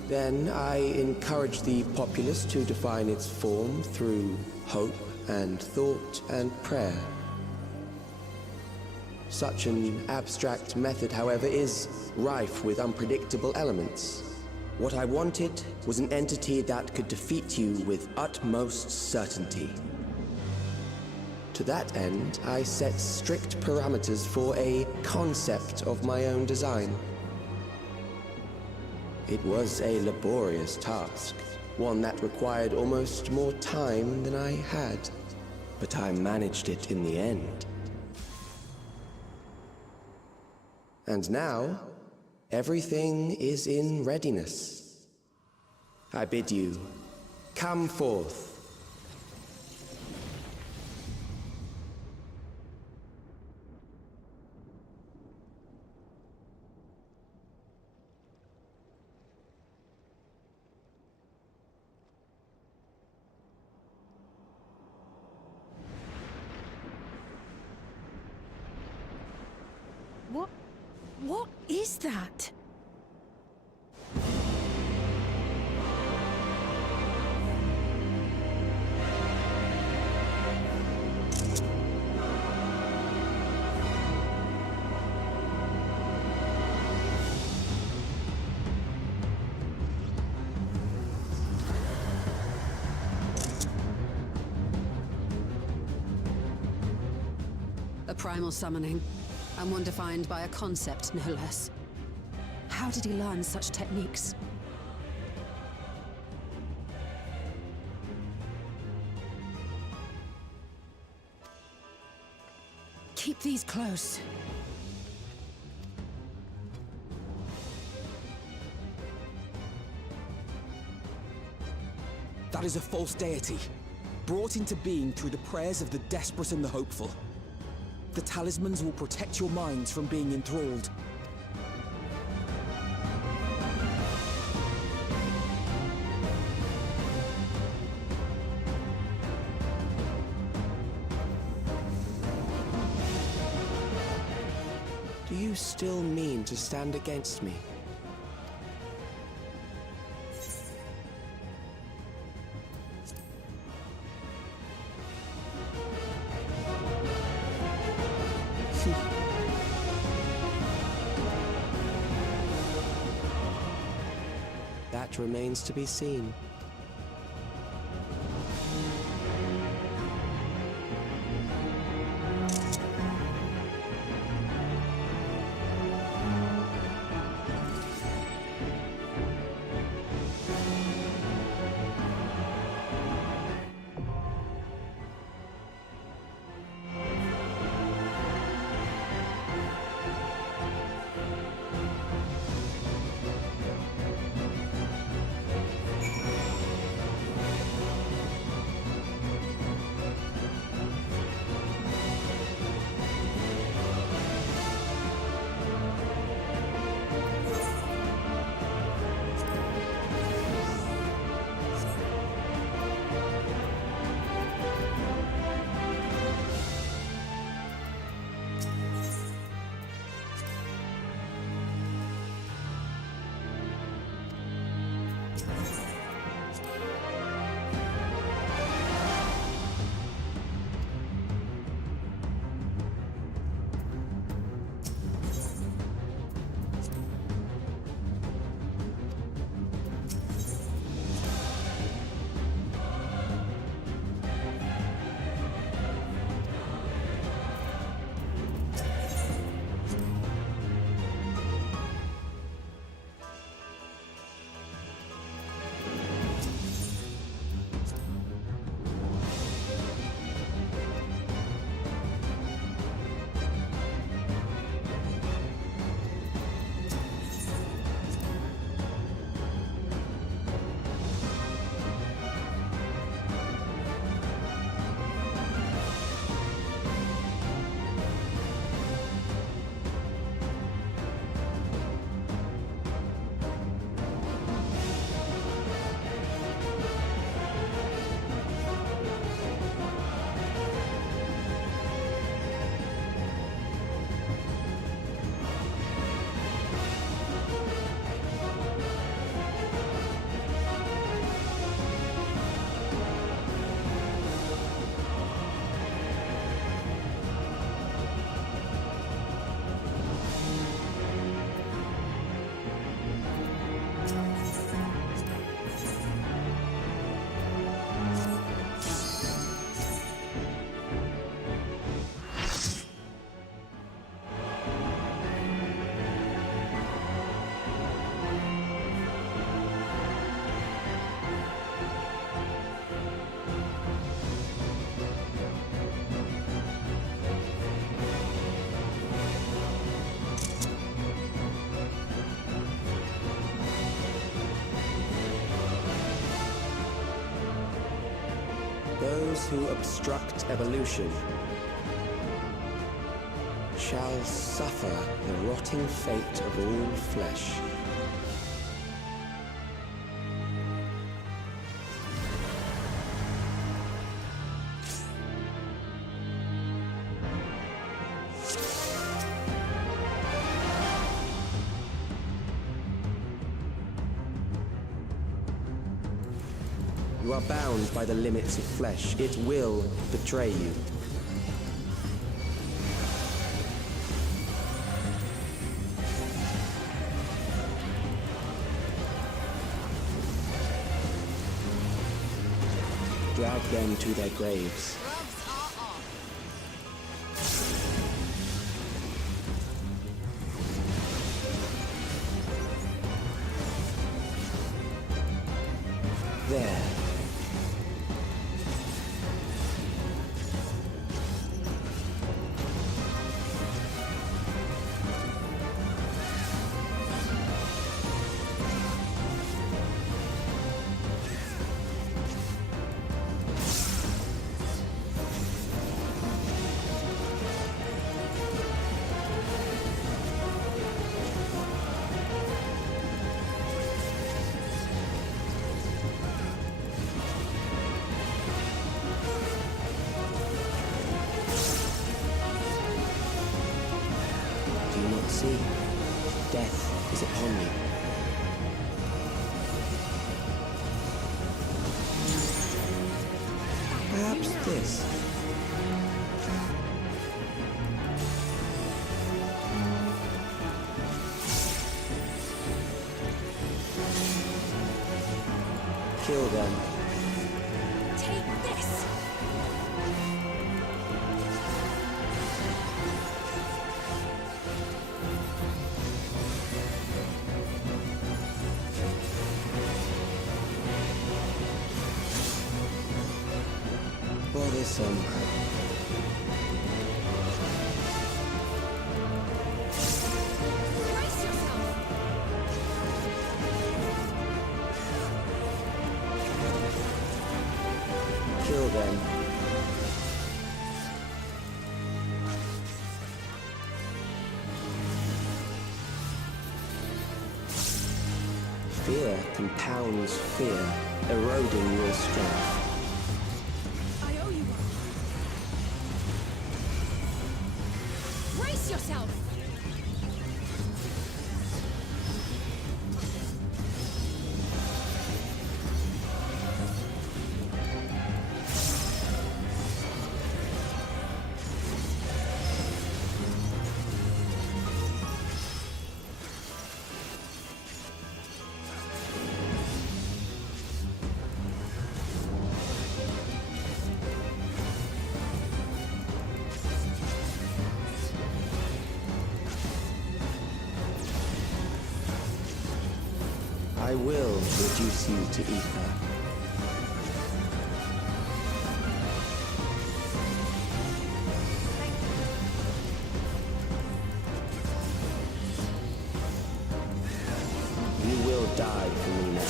Then I encourage the populace to define its form through hope and thought and prayer. Such an abstract method, however, is rife with unpredictable elements. What I wanted was an entity that could defeat you with utmost certainty. To that end, I set strict parameters for a concept of my own design. It was a laborious task, one that required almost more time than I had, but I managed it in the end. And now, everything is in readiness. I bid you, come forth. What is that? primal summoning, and one defined by a concept, no less. How did he learn such techniques? Keep these close. That is a false deity, brought into being through the prayers of the desperate and the hopeful. The talismans will protect your minds from being enthralled. Do you still mean to stand against me? That remains to be seen. Those who obstruct evolution shall suffer the rotting fate of all flesh. You are bound by the limits of flesh. It will betray you. Drag them to their graves. See, death is upon you. Perhaps this. Kill them. Take this! For this, Brace yourself! kill them. Fear compounds fear, eroding your strength. I owe you one. Brace yourself! I will reduce you to ether. You will die for me now.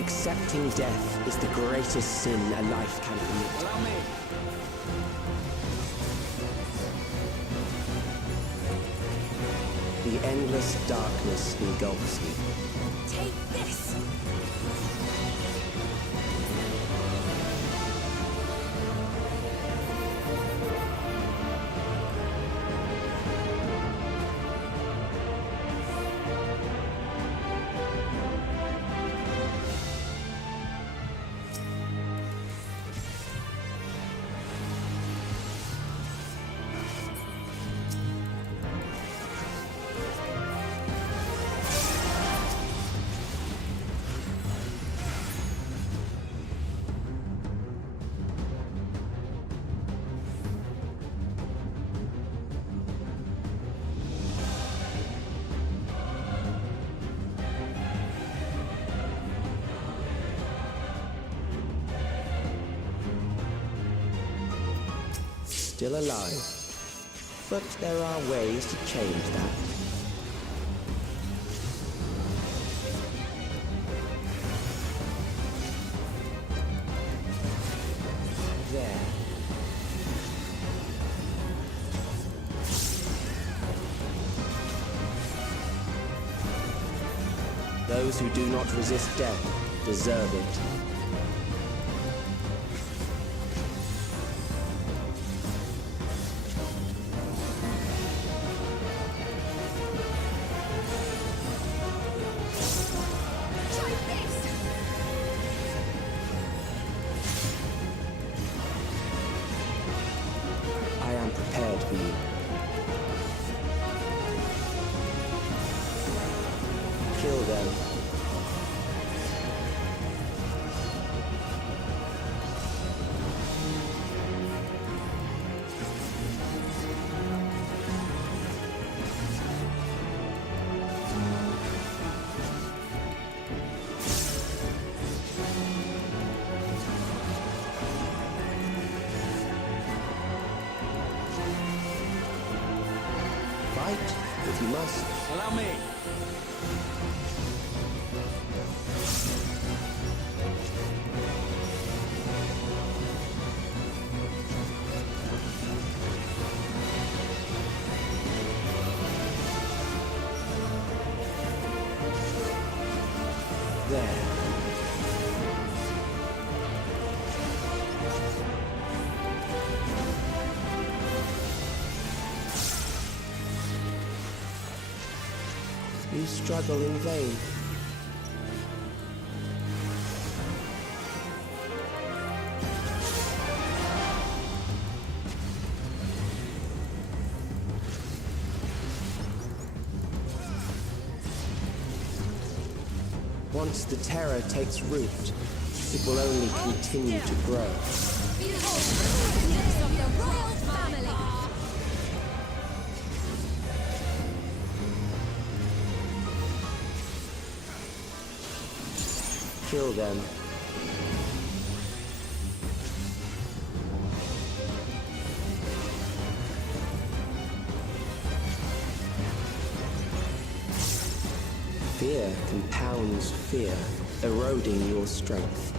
Accepting death is the greatest sin a life can commit. Allow me. The endless darkness engulfs you. Take this! Still alive, but there are ways to change that. There. Those who do not resist death deserve it. I am prepared for you. Kill them. if you must. Allow me. There. You struggle in vain. Once the terror takes root, it will only continue to grow. Kill them. Fear compounds fear, eroding your strength.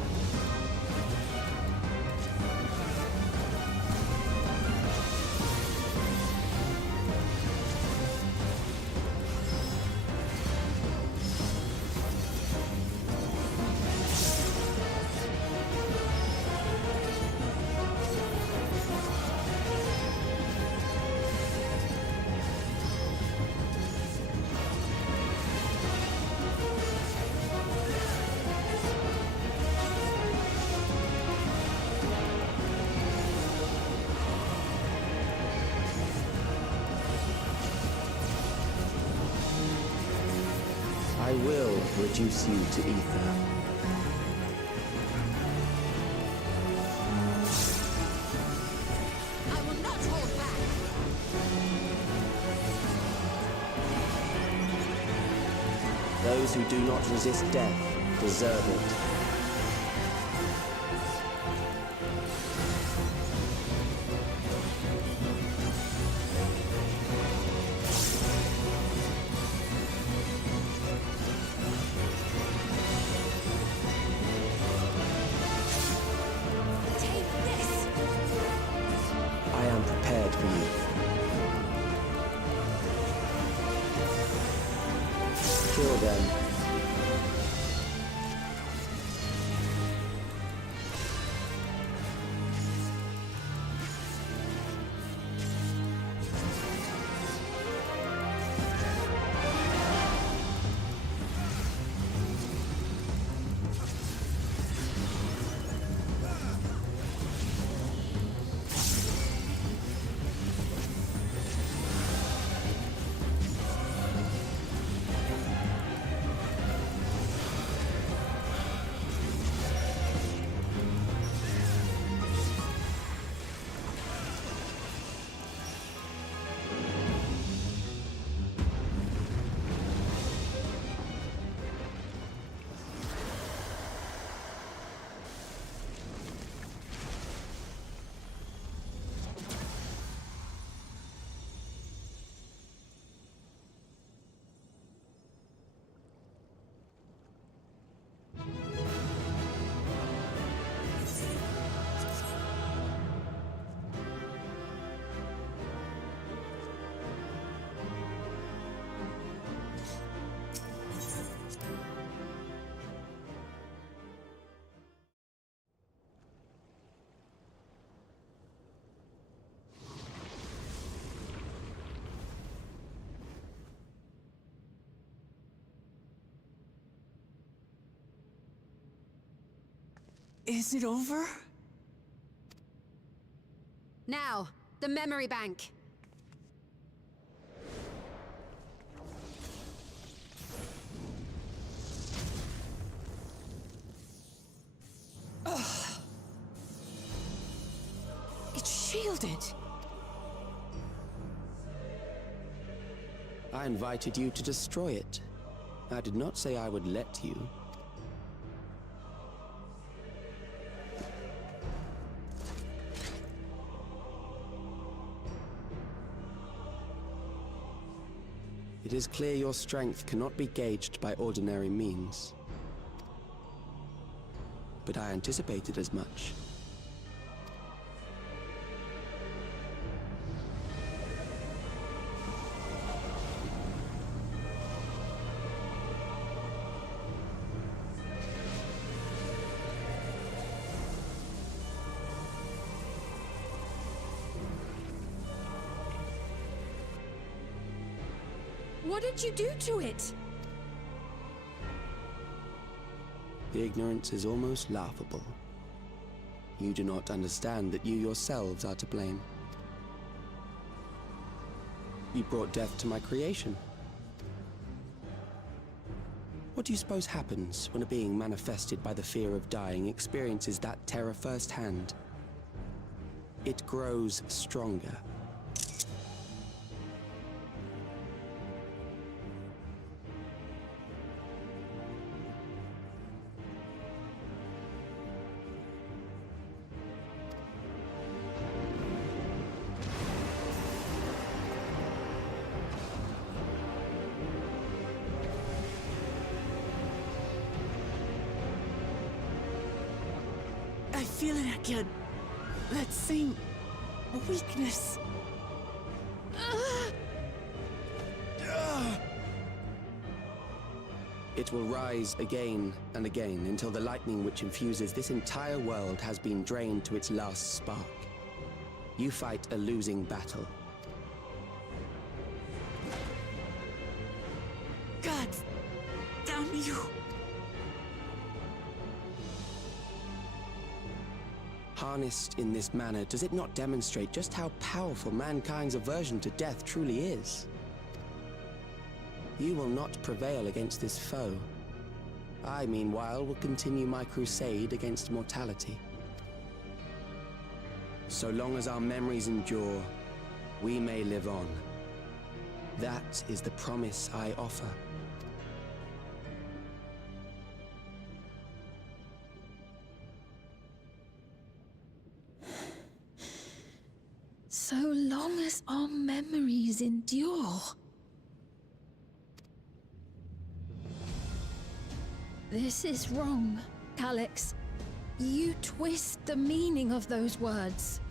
I will reduce you to ether. I will not hold back. Those who do not resist death deserve it. I am prepared for you. Kill them. Is it over? Now, the memory bank. It's shielded. I invited you to destroy it. I did not say I would let you. It is clear your strength cannot be gauged by ordinary means. But I anticipated as much. What did you do to it? The ignorance is almost laughable. You do not understand that you yourselves are to blame. You brought death to my creation. What do you suppose happens when a being manifested by the fear of dying experiences that terror firsthand? It grows stronger. I feel it again. That same weakness. It will rise again and again until the lightning which infuses this entire world has been drained to its last spark. You fight a losing battle. God damn you! Harnessed in this manner, does it not demonstrate just how powerful mankind's aversion to death truly is? You will not prevail against this foe. I, meanwhile, will continue my crusade against mortality. So long as our memories endure, we may live on. That is the promise I offer. So long as our memories endure. This is wrong, Calyx. You twist the meaning of those words.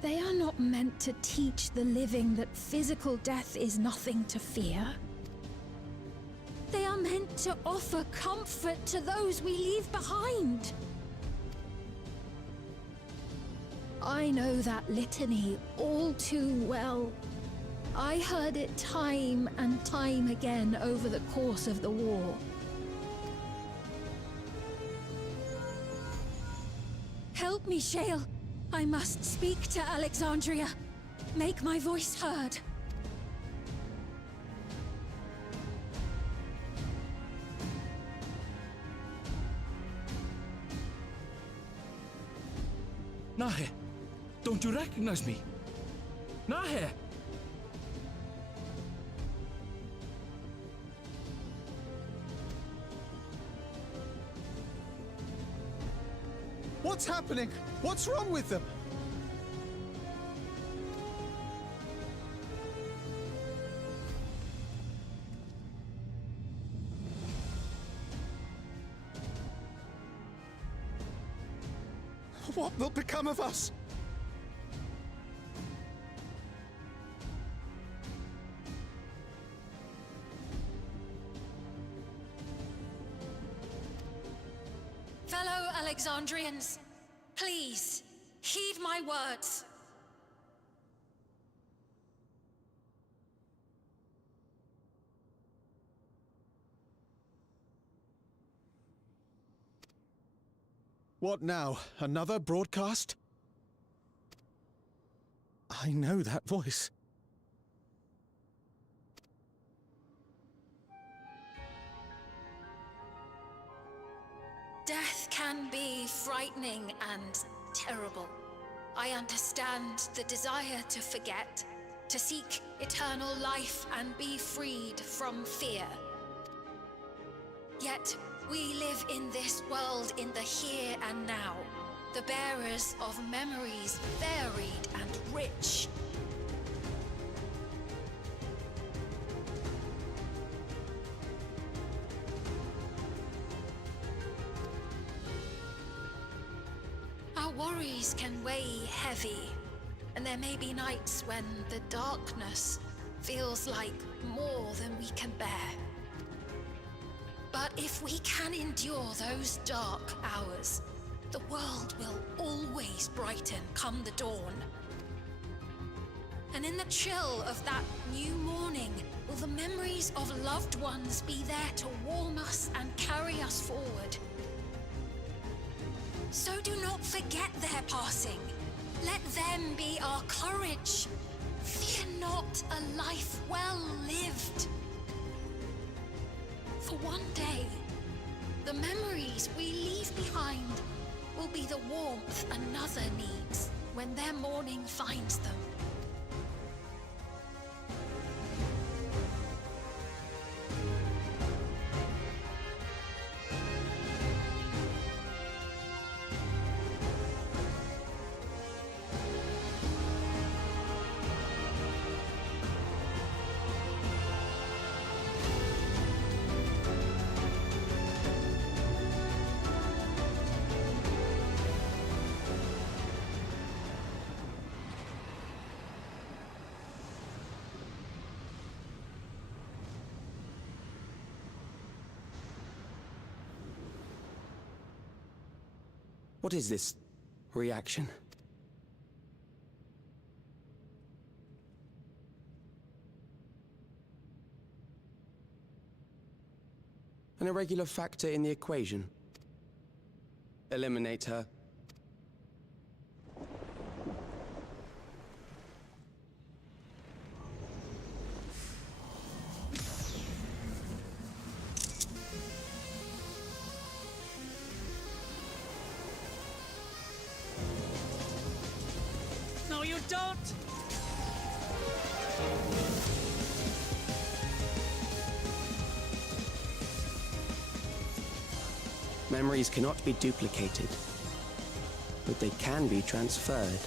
They are not meant to teach the living that physical death is nothing to fear. They are meant to offer comfort to those we leave behind. I know that litany all too well. I heard it time and time again over the course of the war. Help me, Shale. I must speak to Alexandria. Make my voice heard. Nahe, don't you recognize me? Nahe! What's happening? What's wrong with them? What will become of us? Fellow Alexandrians, please, heed my words. What now? Another broadcast? I know that voice. Death can be frightening and terrible. I understand the desire to forget, to seek eternal life and be freed from fear. Yet, we live in this world in the here and now, the bearers of memories varied and rich. worries can weigh heavy, and there may be nights when the darkness feels like more than we can bear. But if we can endure those dark hours, the world will always brighten come the dawn. And in the chill of that new morning, will the memories of loved ones be there to warm us and carry us forward? So do not forget their passing. Let them be our courage. Fear not a life well lived. For one day, the memories we leave behind will be the warmth another needs when their morning finds them. What is this reaction? An irregular factor in the equation. Eliminate her. No, you don't! Memories cannot be duplicated, but they can be transferred.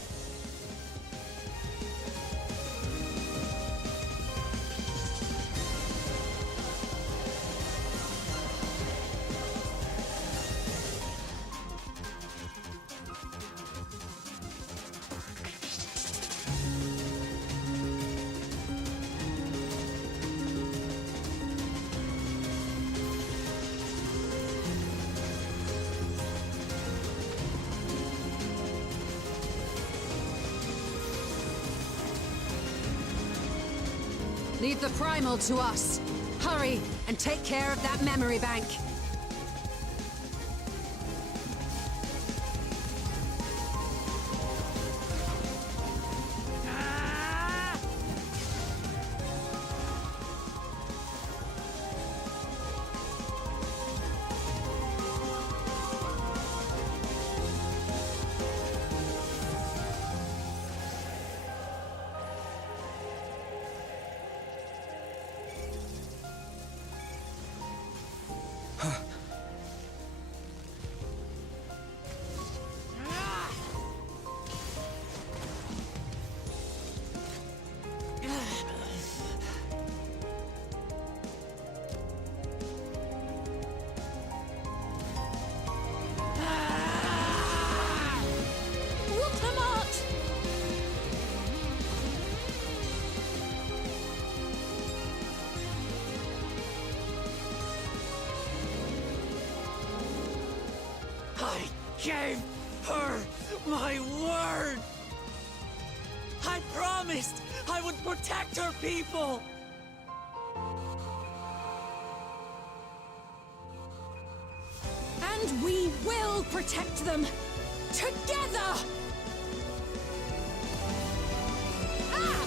Leave the primal to us. Hurry and take care of that memory bank. I gave her my word! I promised I would protect her people! And we will protect them! Together! Ah!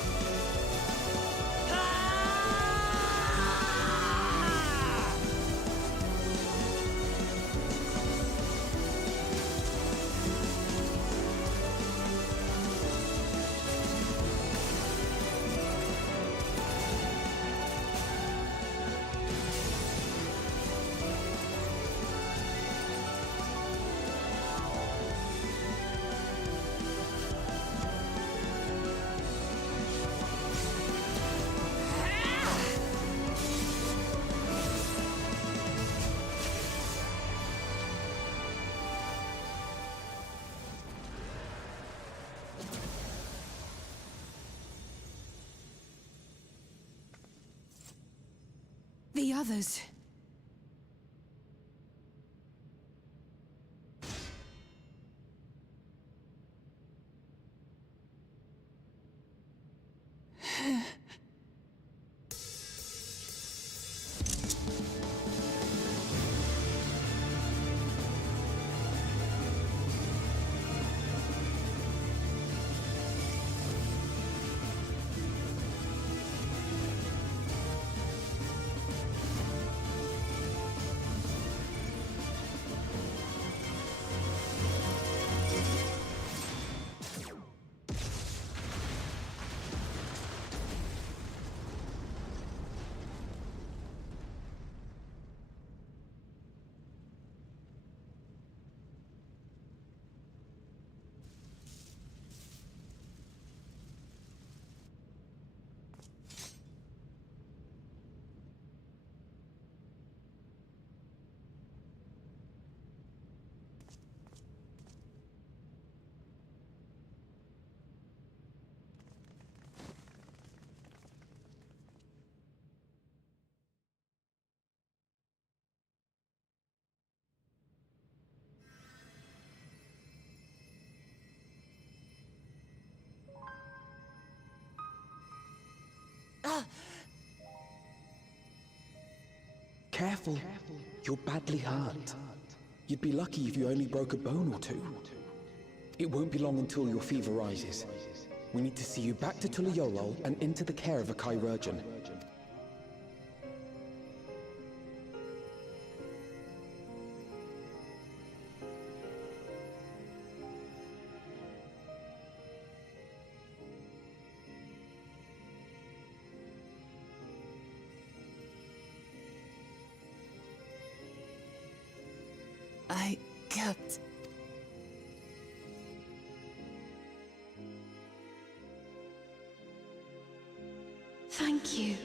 the others? Careful. You're badly hurt. You'd be lucky if you only broke a bone or two. It won't be long until your fever rises. We need to see you back to Tuliyorol and into the care of a chirurgeon. I kept... Thank you.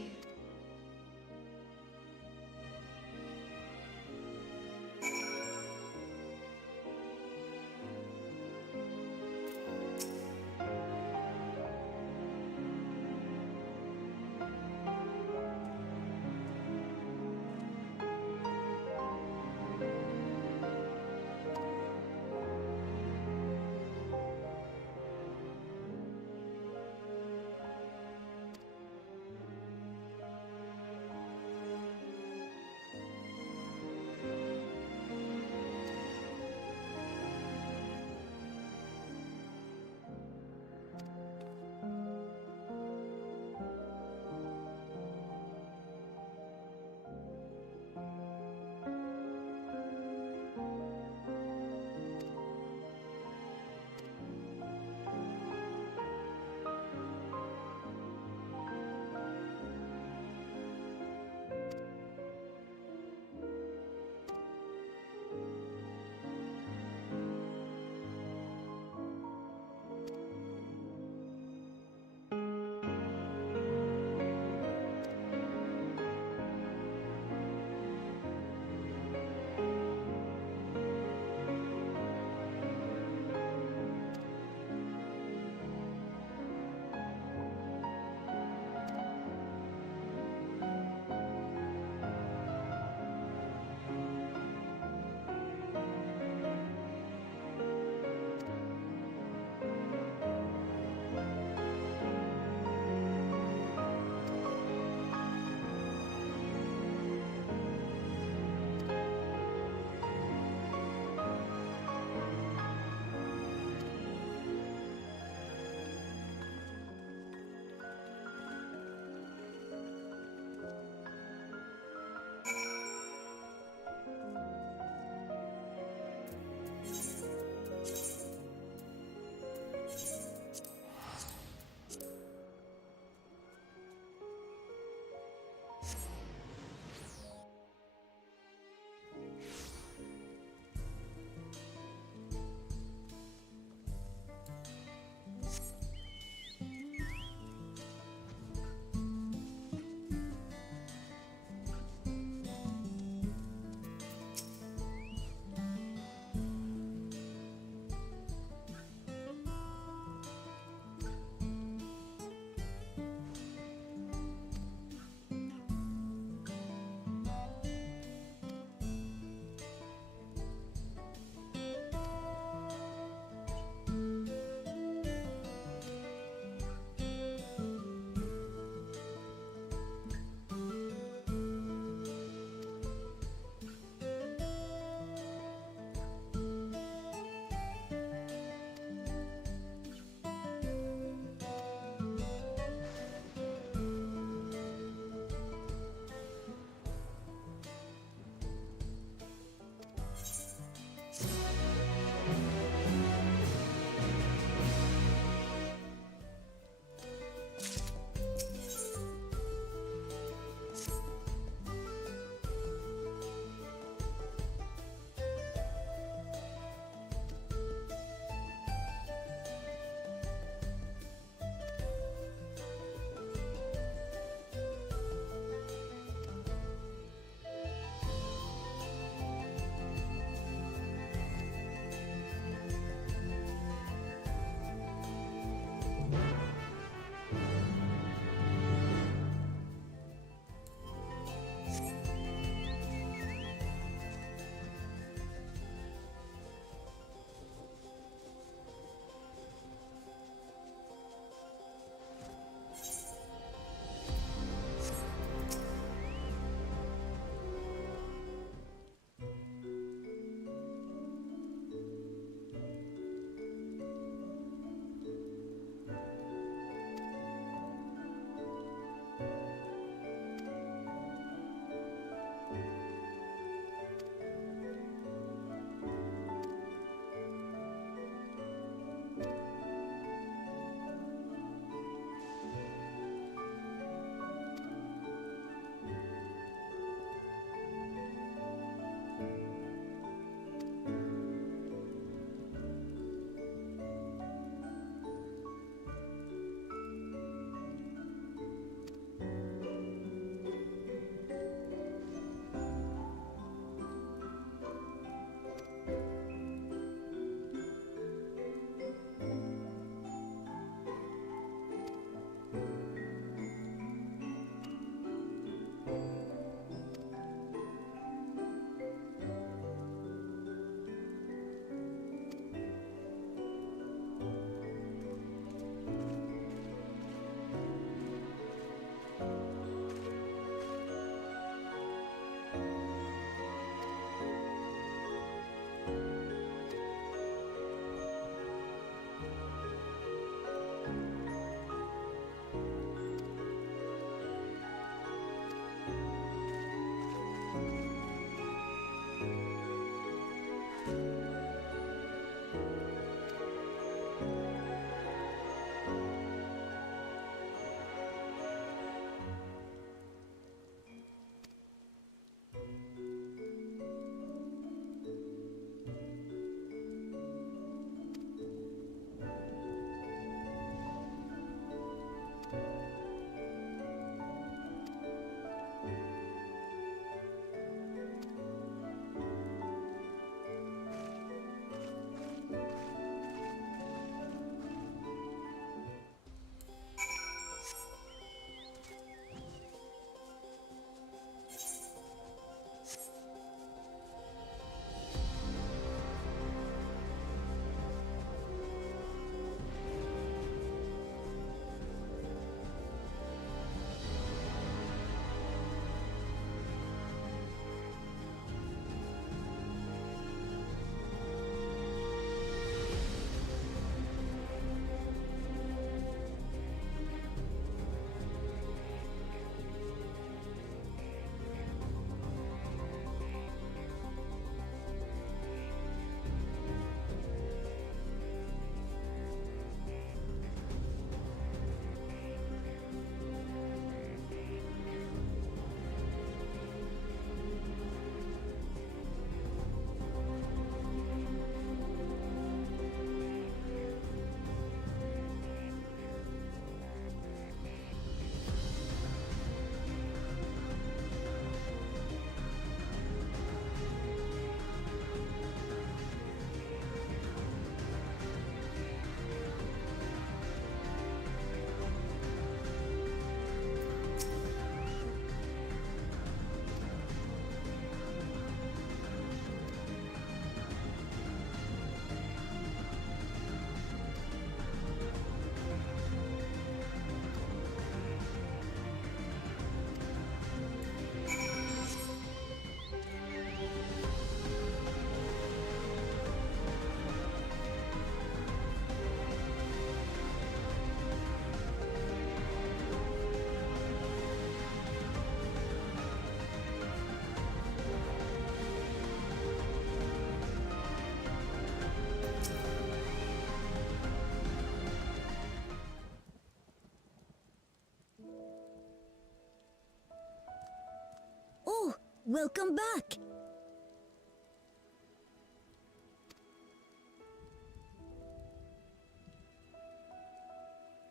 Welcome back!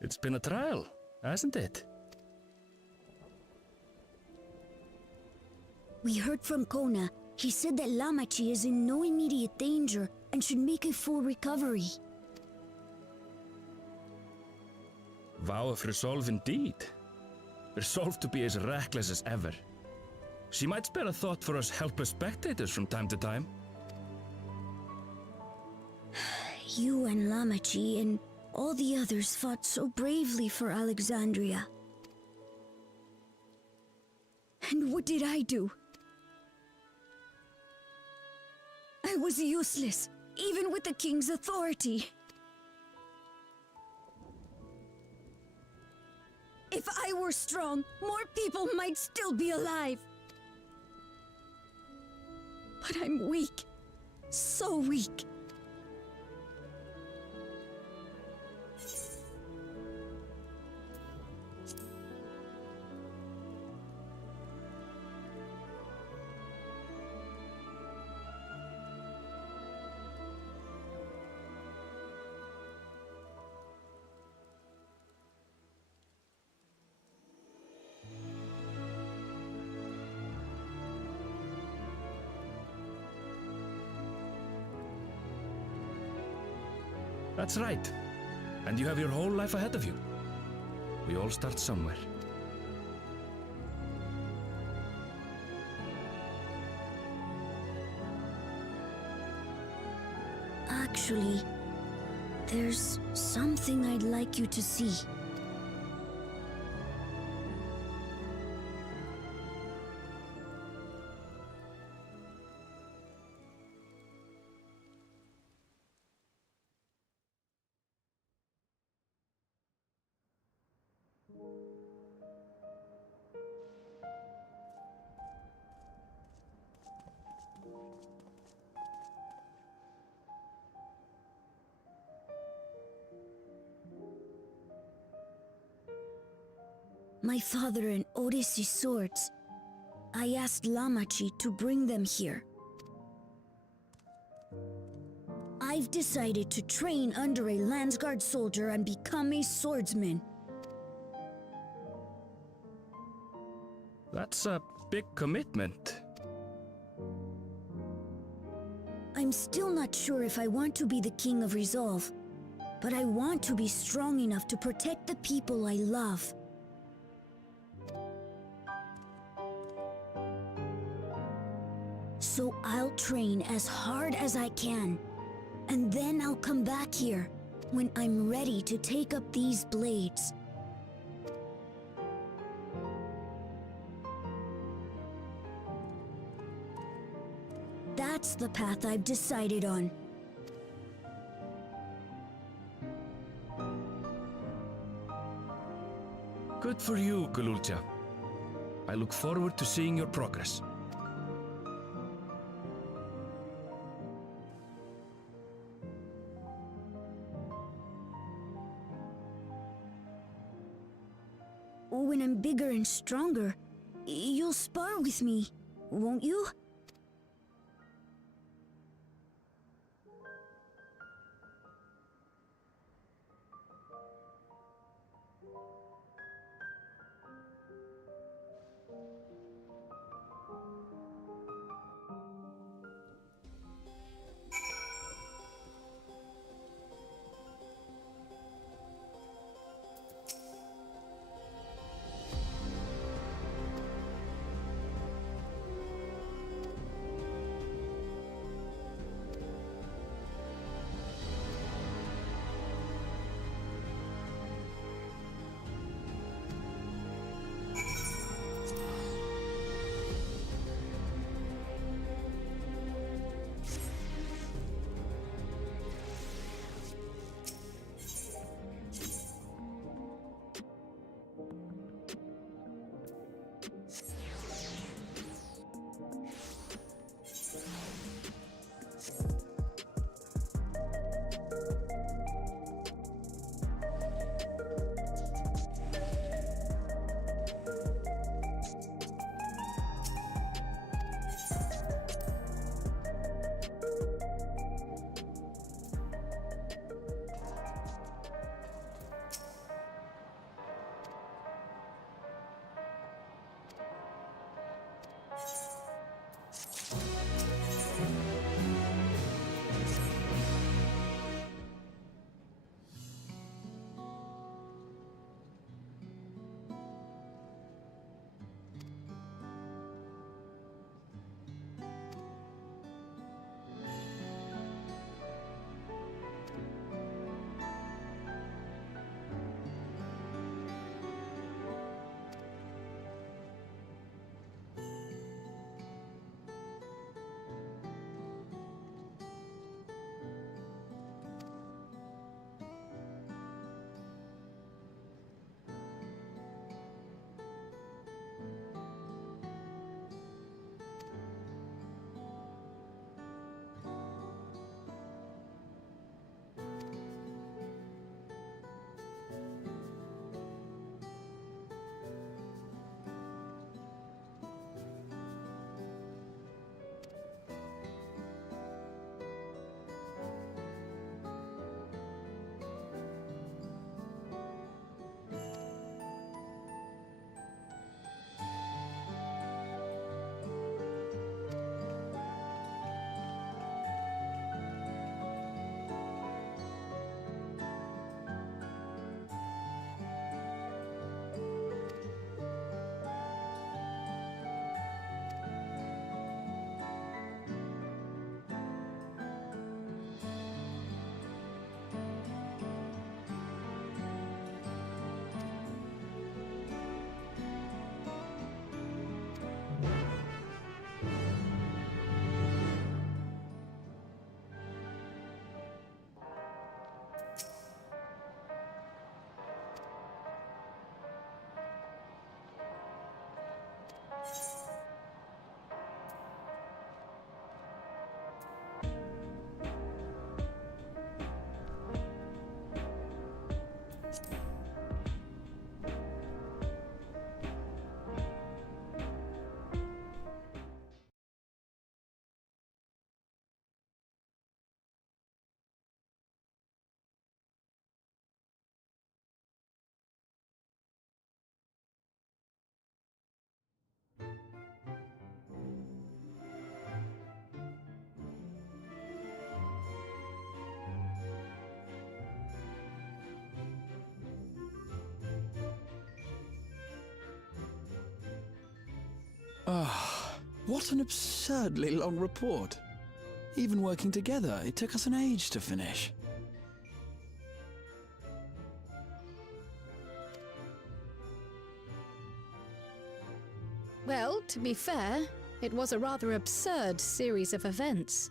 It's been a trial, hasn't it? We heard from Kona. He said that Lamachi is in no immediate danger and should make a full recovery. Vow of resolve indeed. Resolved to be as reckless as ever. She might spare a thought for us helpless spectators from time to time. You and Lamachi and all the others fought so bravely for Alexandria. And what did I do? I was useless, even with the king's authority. If I were strong, more people might still be alive. But I'm weak. So weak. That's right. And you have your whole life ahead of you. We all start somewhere. Actually, there's something I'd like you to see. My father and Odyssey's swords. I asked Lamachi to bring them here. I've decided to train under a Landsguard soldier and become a swordsman. That's a big commitment. I'm still not sure if I want to be the King of Resolve, but I want to be strong enough to protect the people I love. So I'll train as hard as I can, and then I'll come back here when I'm ready to take up these blades. That's the path I've decided on. Good for you, Kululcha. I look forward to seeing your progress. When I'm bigger and stronger, you'll spar with me, won't you? What an absurdly long report. Even working together, it took us an age to finish. Well, to be fair, it was a rather absurd series of events.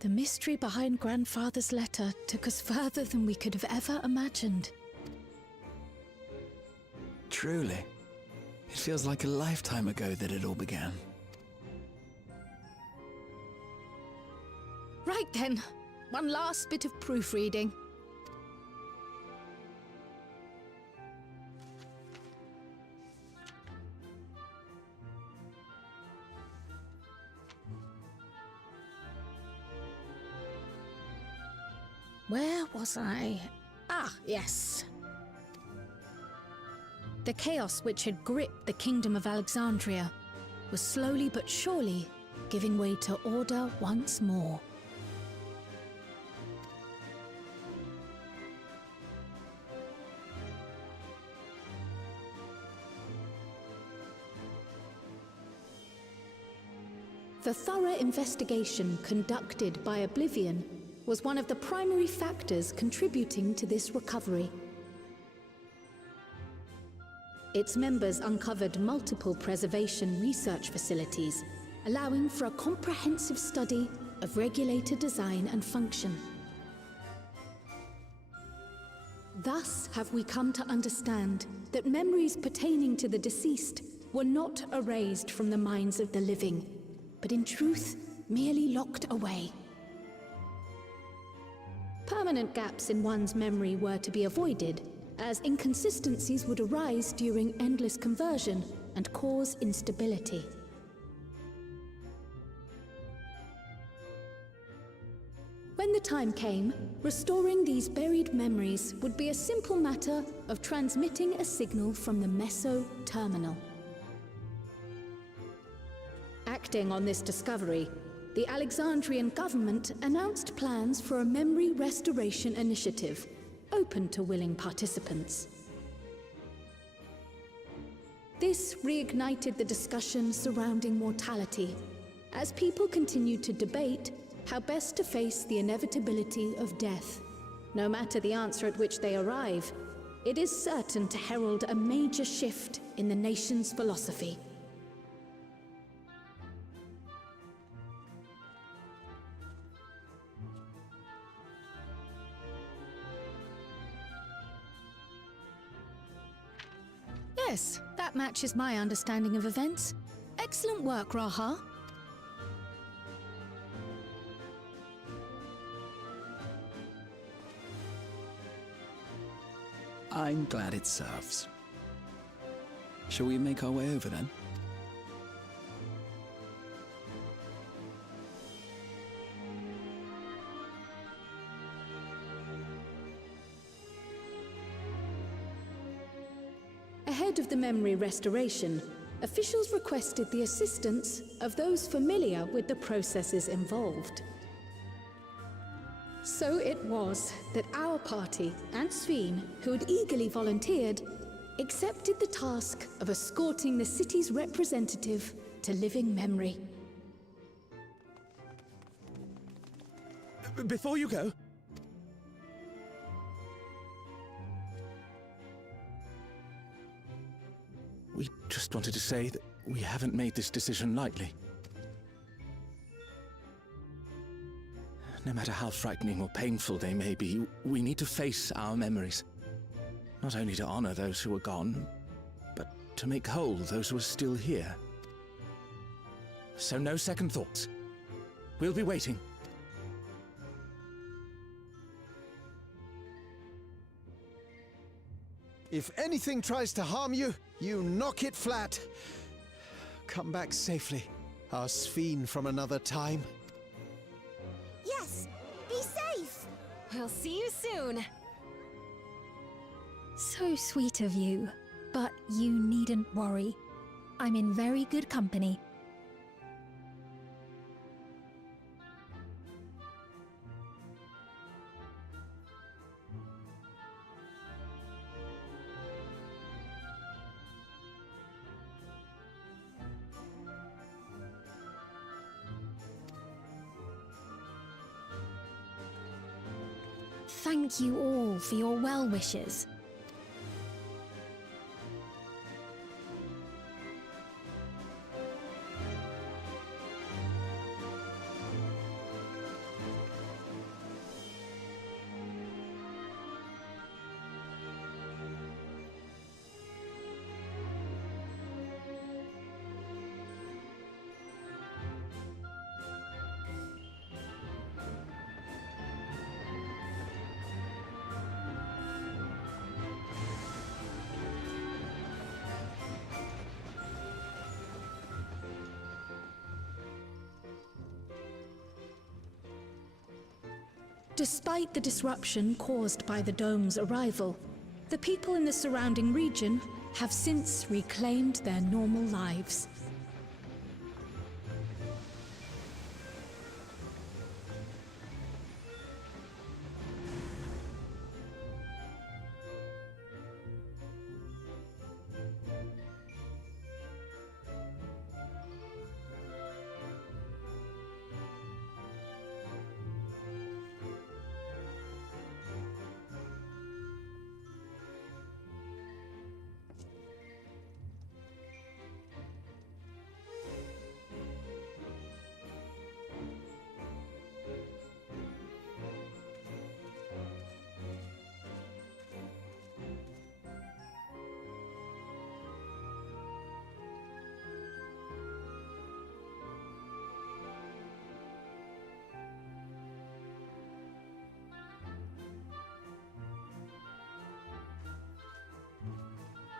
The mystery behind Grandfather's letter took us further than we could have ever imagined. Truly. It feels like a lifetime ago that it all began. Right then, one last bit of proofreading. Where was I? Ah, yes. The chaos which had gripped the Kingdom of Alexandria was slowly but surely giving way to order once more. The thorough investigation conducted by Oblivion was one of the primary factors contributing to this recovery. Its members uncovered multiple preservation research facilities, allowing for a comprehensive study of regulator design and function. Thus have we come to understand that memories pertaining to the deceased were not erased from the minds of the living, but in truth, merely locked away. Permanent gaps in one's memory were to be avoided, as inconsistencies would arise during endless conversion and cause instability. When the time came, restoring these buried memories would be a simple matter of transmitting a signal from the Meso terminal. Acting on this discovery, the Alexandrian government announced plans for a memory restoration initiative, open to willing participants. This reignited the discussion surrounding mortality, as people continued to debate how best to face the inevitability of death. No matter the answer at which they arrive, it is certain to herald a major shift in the nation's philosophy. Yes, that matches my understanding of events. Excellent work, Raha. I'm glad it serves. Shall we make our way over then? Ahead of the memory restoration, officials requested the assistance of those familiar with the processes involved. So it was that our party and Sphene, who had eagerly volunteered, accepted the task of escorting the city's representative to living memory. Before you go, we just wanted to say that we haven't made this decision lightly. No matter how frightening or painful they may be, we need to face our memories. Not only to honor those who are gone, but to make whole those who are still here. So no second thoughts. We'll be waiting. If anything tries to harm you, you knock it flat. Come back safely, our Sphene from another time. Yes! Be safe! We'll see you soon! So sweet of you, but you needn't worry. I'm in very good company. thank you all for your well wishes. Despite the disruption caused by the dome's arrival, the people in the surrounding region have since reclaimed their normal lives.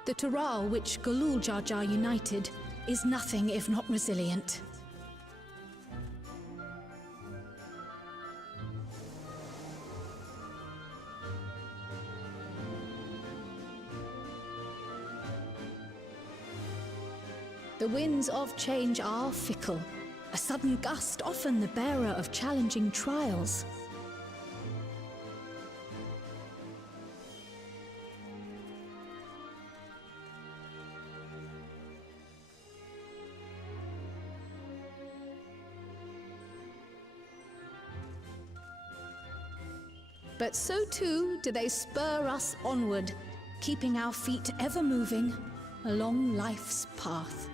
The Taral which Galul Jar Jar united is nothing if not resilient. The winds of change are fickle, a sudden gust often the bearer of challenging trials. But so too do they spur us onward, keeping our feet ever moving along life's path.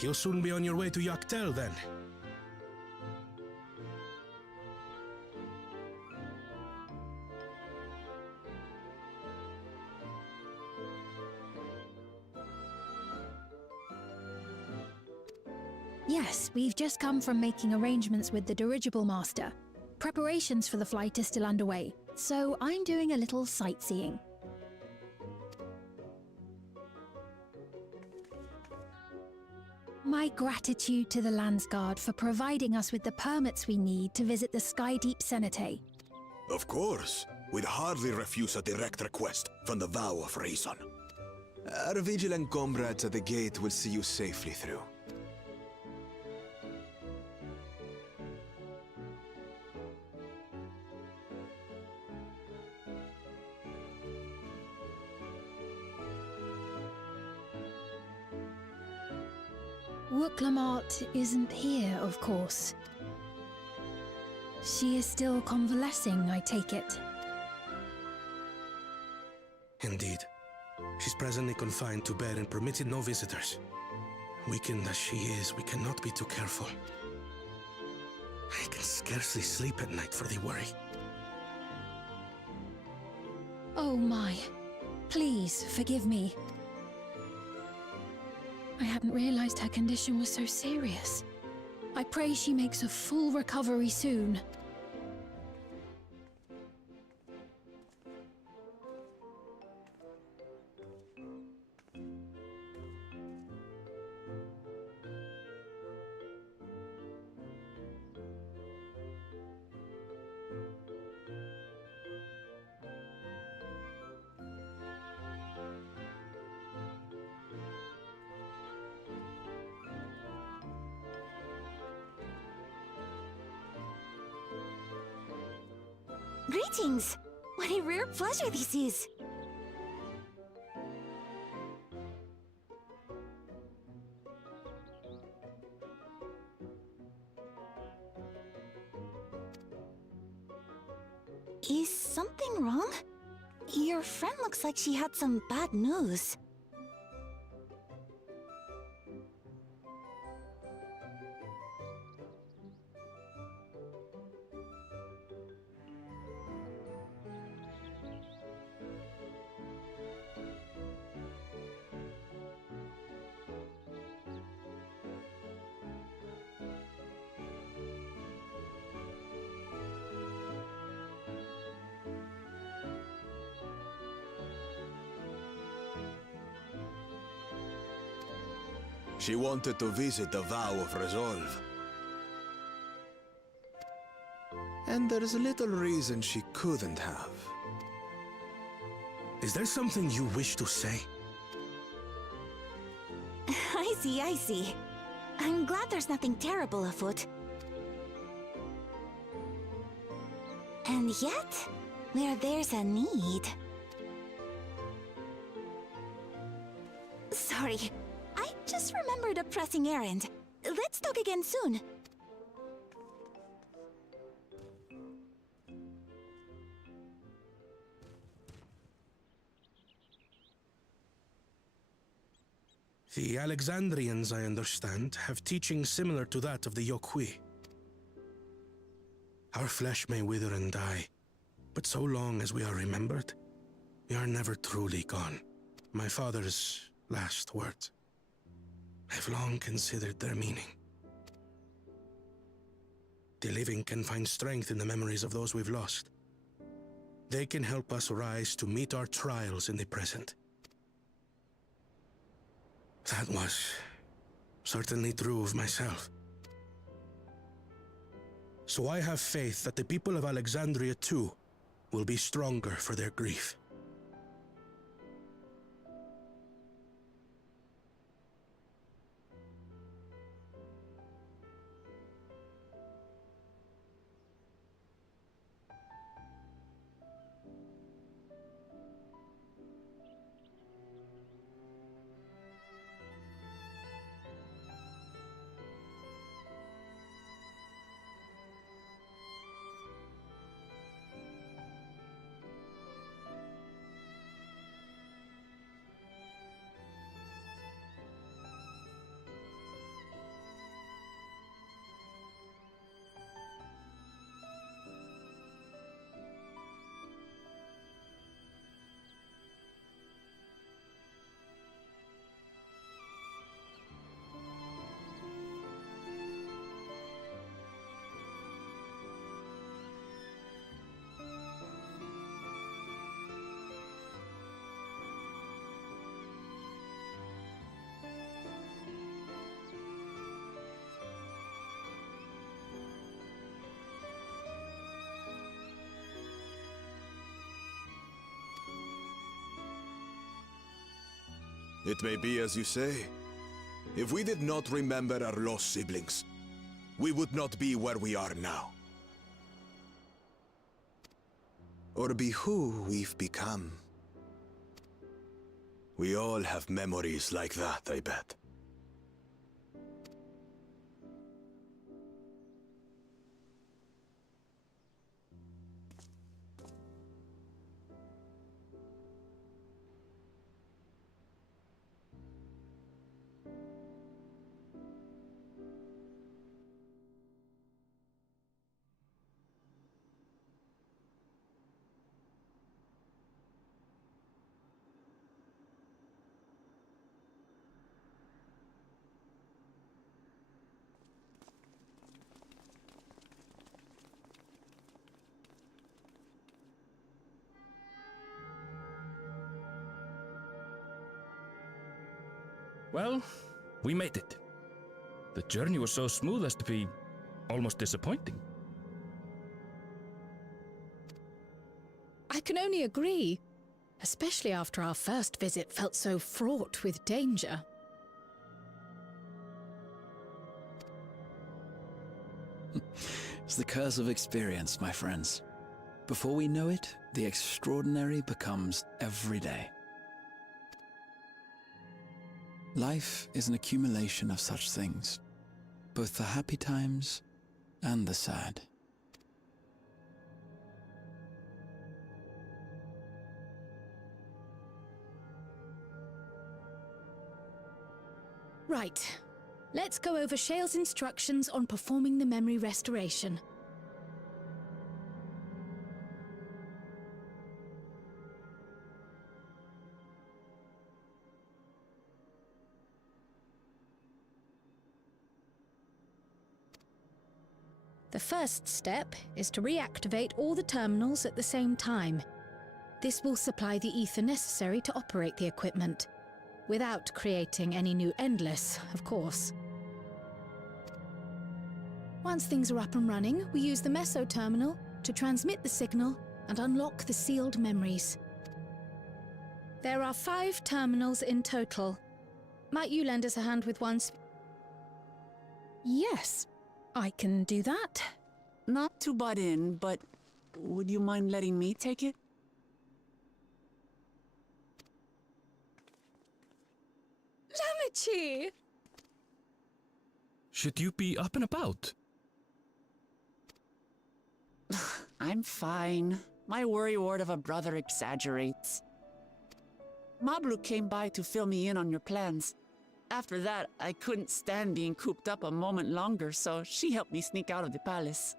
You'll soon be on your way to Yaktel, then. Yes, we've just come from making arrangements with the dirigible master. Preparations for the flight are still underway, so I'm doing a little sightseeing. My gratitude to the Landsguard for providing us with the permits we need to visit the Skydeep Cenotaph. Of course. We'd hardly refuse a direct request from the Vow of Reason. Our vigilant comrades at the gate will see you safely through. Wooklamart isn't here, of course. She is still convalescing, I take it. Indeed. She's presently confined to bed and permitted no visitors. Weakened as she is, we cannot be too careful. I can scarcely sleep at night for the worry. Oh my. Please, forgive me. I hadn't realized her condition was so serious. I pray she makes a full recovery soon. Greetings! What a rare pleasure this is! Is something wrong? Your friend looks like she had some bad news. She wanted to visit the Vow of Resolve. And there's little reason she couldn't have. Is there something you wish to say? I see. I'm glad there's nothing terrible afoot. And yet, where there's a need... Sorry, I just remembered a pressing errand. Let's talk again soon. The Alexandrians, I understand, have teaching similar to that of the Yokui. Our flesh may wither and die, but so long as we are remembered, we are never truly gone. My father's last words. I've long considered their meaning. The living can find strength in the memories of those we've lost. They can help us rise to meet our trials in the present. That was certainly true of myself. So I have faith that the people of Alexandria too will be stronger for their grief. It may be as you say. If we did not remember our lost siblings, we would not be where we are now. Or be who we've become. We all have memories like that, I bet. Well, we made it. The journey was so smooth as to be almost disappointing. I can only agree, especially after our first visit felt so fraught with danger. It's the curse of experience, my friends. Before we know it, the extraordinary becomes everyday. Life is an accumulation of such things, both the happy times and the sad. Right. Let's go over Shale's instructions on performing the memory restoration. The first step is to reactivate all the terminals at the same time. This will supply the ether necessary to operate the equipment, without creating any new Endless, of course. Once things are up and running, we use the Meso terminal to transmit the signal and unlock the sealed memories. There are 5 terminals in total. Might you lend us a hand with one? Yes, I can do that. Not to butt in, but would you mind letting me take it? Lamichi! Should you be up and about? I'm fine. My worrywart of a brother exaggerates. Mablu came by to fill me in on your plans. After that, I couldn't stand being cooped up a moment longer, so she helped me sneak out of the palace.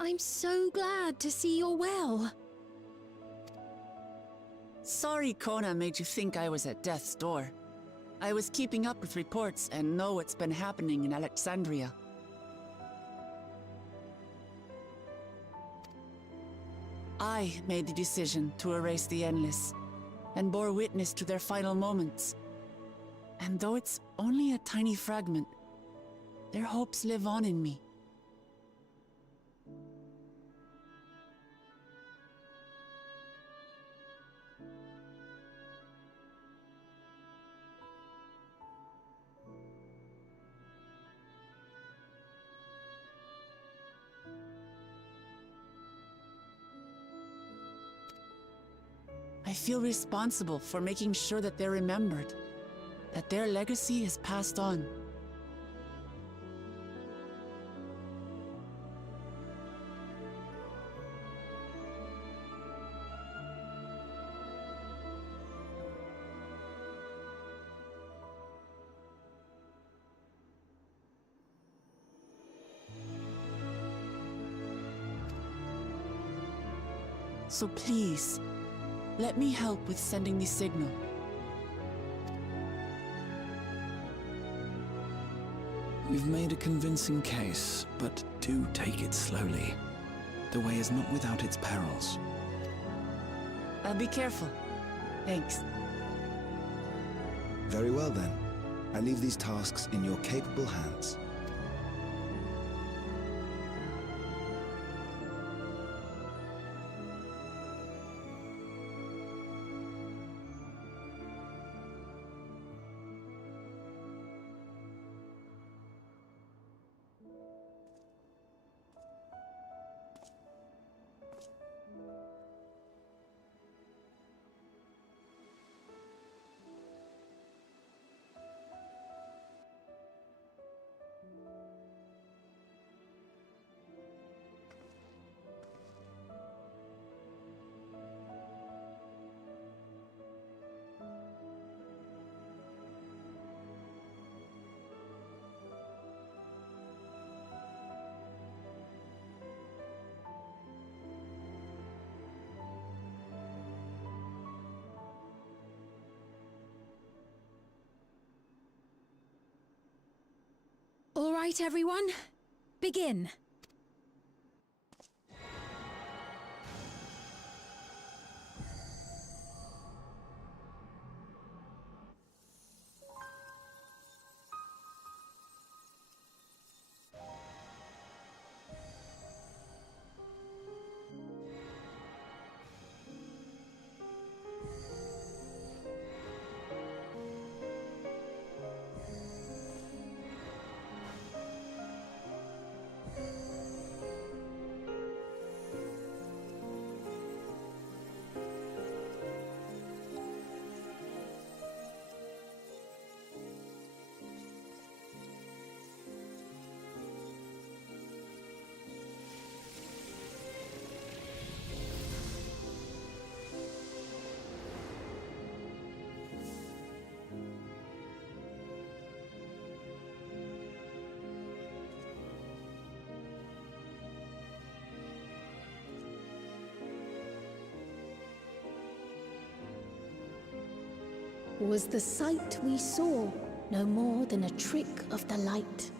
I'm so glad to see you're well. Sorry Kona made you think I was at death's door. I was keeping up with reports and know what's been happening in Alexandria. I made the decision to erase the Endless, and bore witness to their final moments. And though it's only a tiny fragment, their hopes live on in me. I feel responsible for making sure that they're remembered, that their legacy is passed on. So please, let me help with sending the signal. You've made a convincing case, but do take it slowly. The way is not without its perils. I'll be careful. Thanks. Very well then. I leave these tasks in your capable hands. All right, everyone. Begin. Was the sight we saw no more than a trick of the light?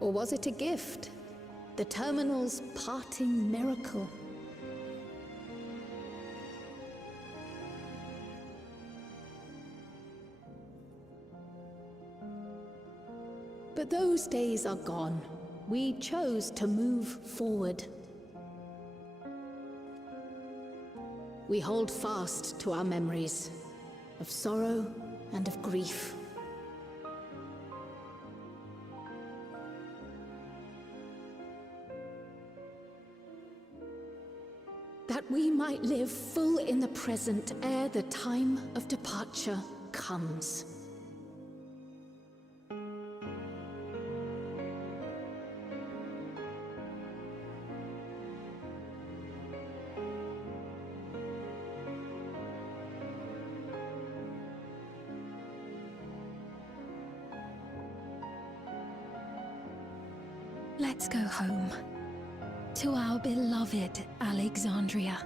Or was it a gift? The terminal's parting miracle? But those days are gone. We chose to move forward. We hold fast to our memories of sorrow and of grief. That we might live full in the present ere the time of departure comes. Let's go home. To our beloved Alexandria.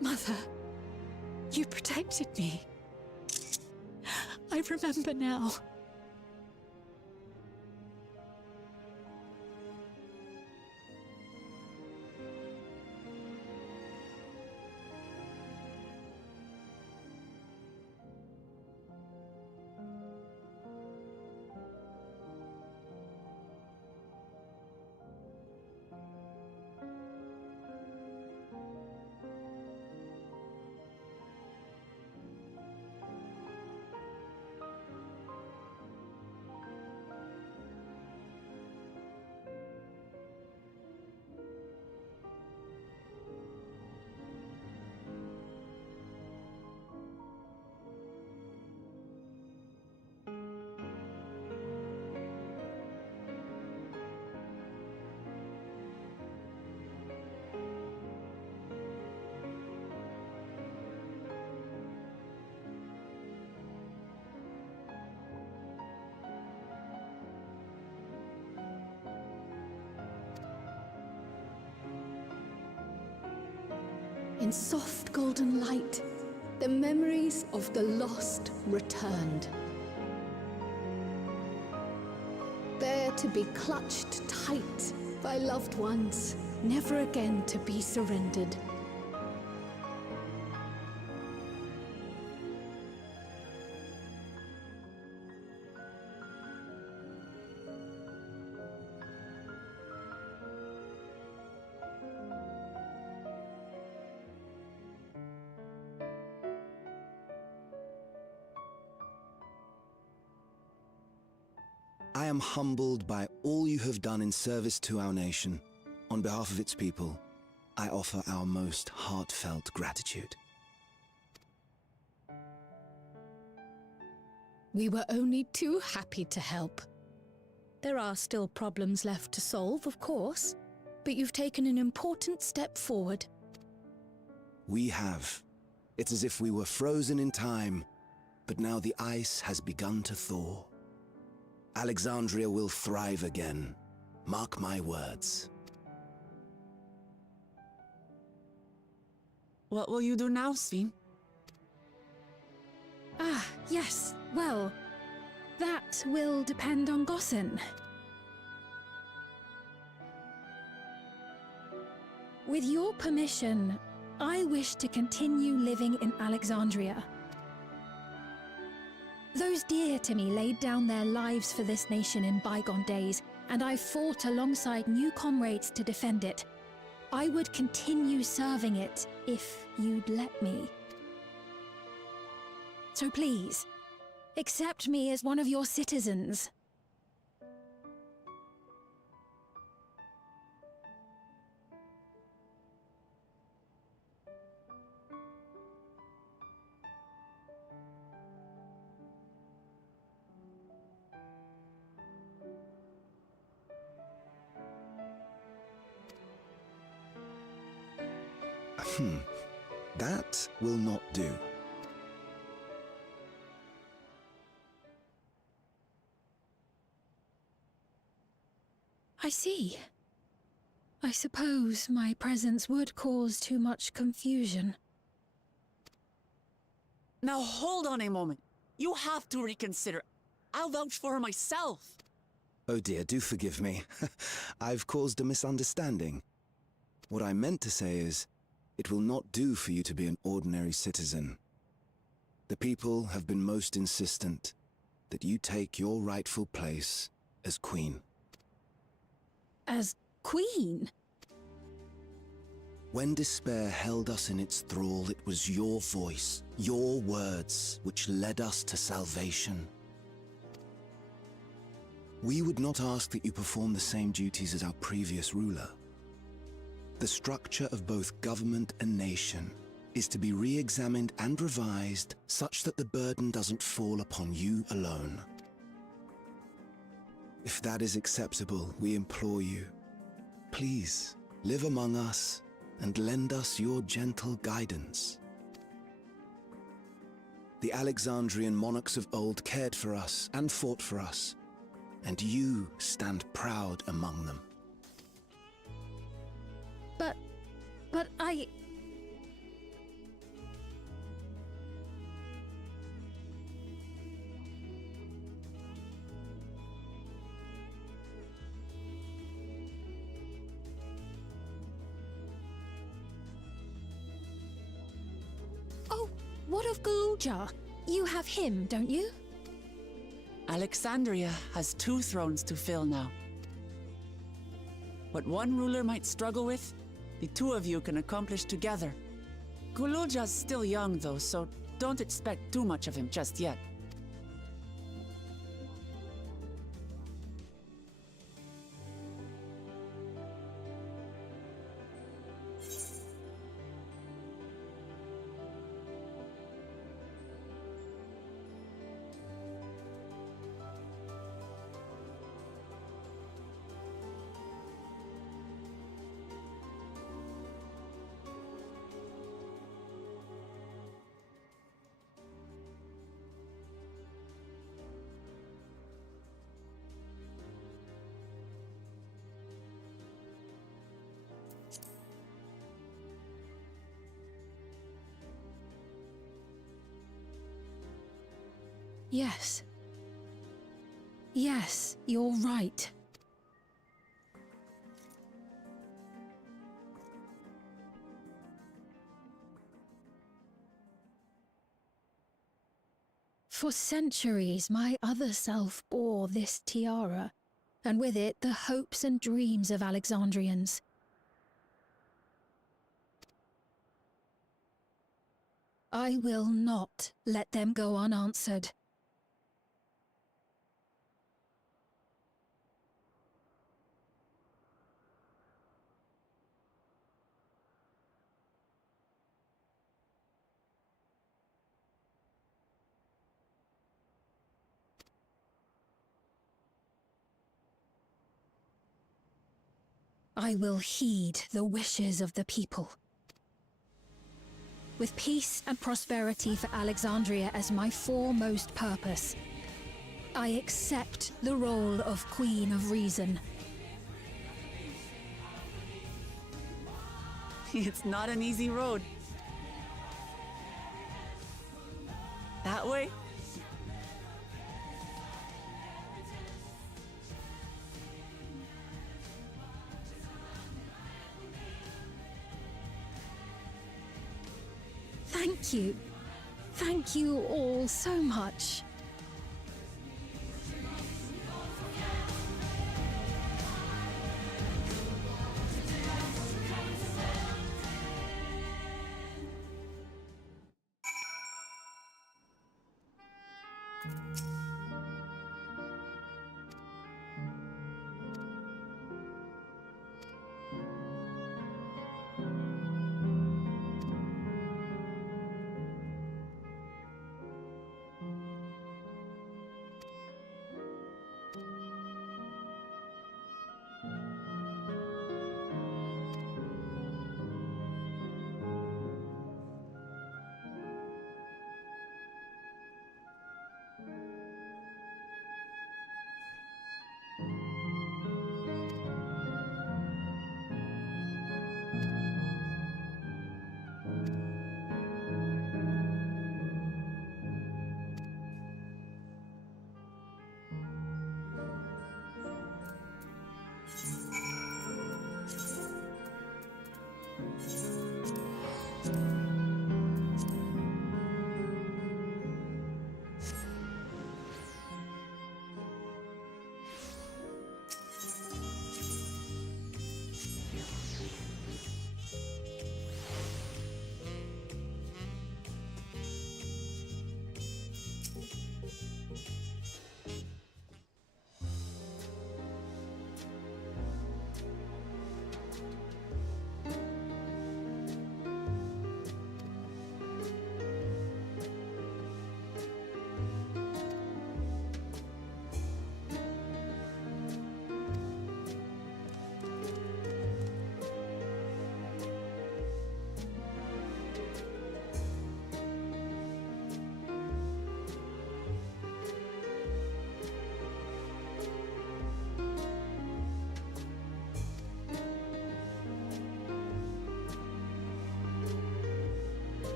Mother, you protected me. I remember now. In soft golden light, the memories of the lost returned. There to be clutched tight by loved ones, never again to be surrendered. I am humbled by all you have done in service to our nation. On behalf of its people, I offer our most heartfelt gratitude. We were only too happy to help. There are still problems left to solve, of course, but you've taken an important step forward. We have. It's as if we were frozen in time, but now the ice has begun to thaw. Alexandria will thrive again. Mark my words. What will you do now, Sven? Ah, yes. Well, that will depend on Gossen. With your permission, I wish to continue living in Alexandria. Those dear to me laid down their lives for this nation in bygone days, and I fought alongside new comrades to defend it. I would continue serving it if you'd let me. So please, accept me as one of your citizens. That will not do. I see. I suppose my presence would cause too much confusion. Now hold on a moment. You have to reconsider. I'll vouch for her myself. Oh dear, do forgive me. I've caused a misunderstanding. What I meant to say is, it will not do for you to be an ordinary citizen. The people have been most insistent that you take your rightful place as queen. As queen? When despair held us in its thrall, it was your voice, your words, which led us to salvation. We would not ask that you perform the same duties as our previous ruler. The structure of both government and nation is to be re-examined and revised such that the burden doesn't fall upon you alone. If that is acceptable, we implore you, please live among us and lend us your gentle guidance. The Alexandrian monarchs of old cared for us and fought for us, and you stand proud among them. But I... Oh, what of Galuja? You have him, don't you? Alexandria has 2 thrones to fill now. What one ruler might struggle with, the 2 of you can accomplish together. Galuja's still young though, so don't expect too much of him just yet. Yes. Yes, you're right. For centuries, my other self bore this tiara, and with it the hopes and dreams of Alexandrians. I will not let them go unanswered. I will heed the wishes of the people. With peace and prosperity for Alexandria as my foremost purpose, I accept the role of Queen of Reason. It's not an easy road. That way? Thank you. Thank you all so much.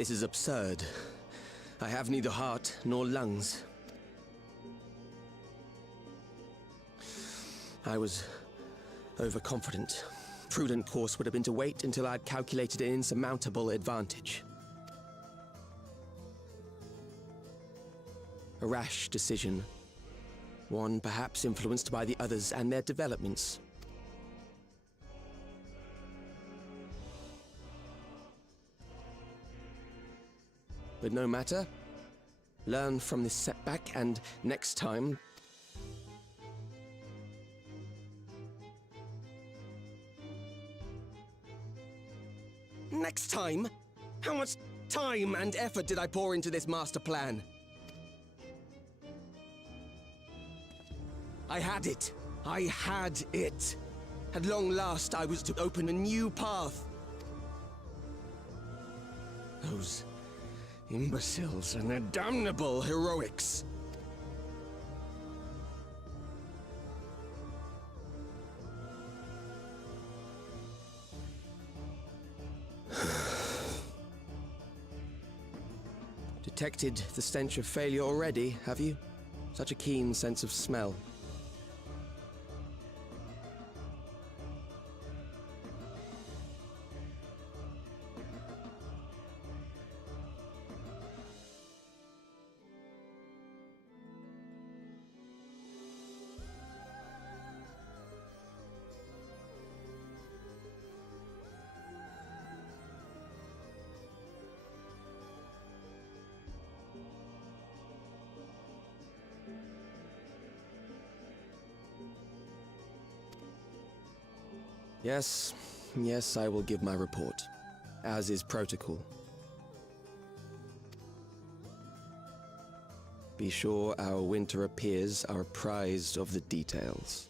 This is absurd. I have neither heart nor lungs. I was overconfident. Prudent course would have been to wait until I'd calculated an insurmountable advantage. A rash decision. One perhaps influenced by the others and their developments. But no matter. Learn from this setback, and next time... Next time? How much time and effort did I pour into this master plan? I had it. I had it. At long last, I was to open a new path. Those imbeciles and their damnable heroics. Detected the stench of failure already, have you? Such a keen sense of smell. Yes, I will give my report, as is protocol. Be sure our winter peers are apprised of the details.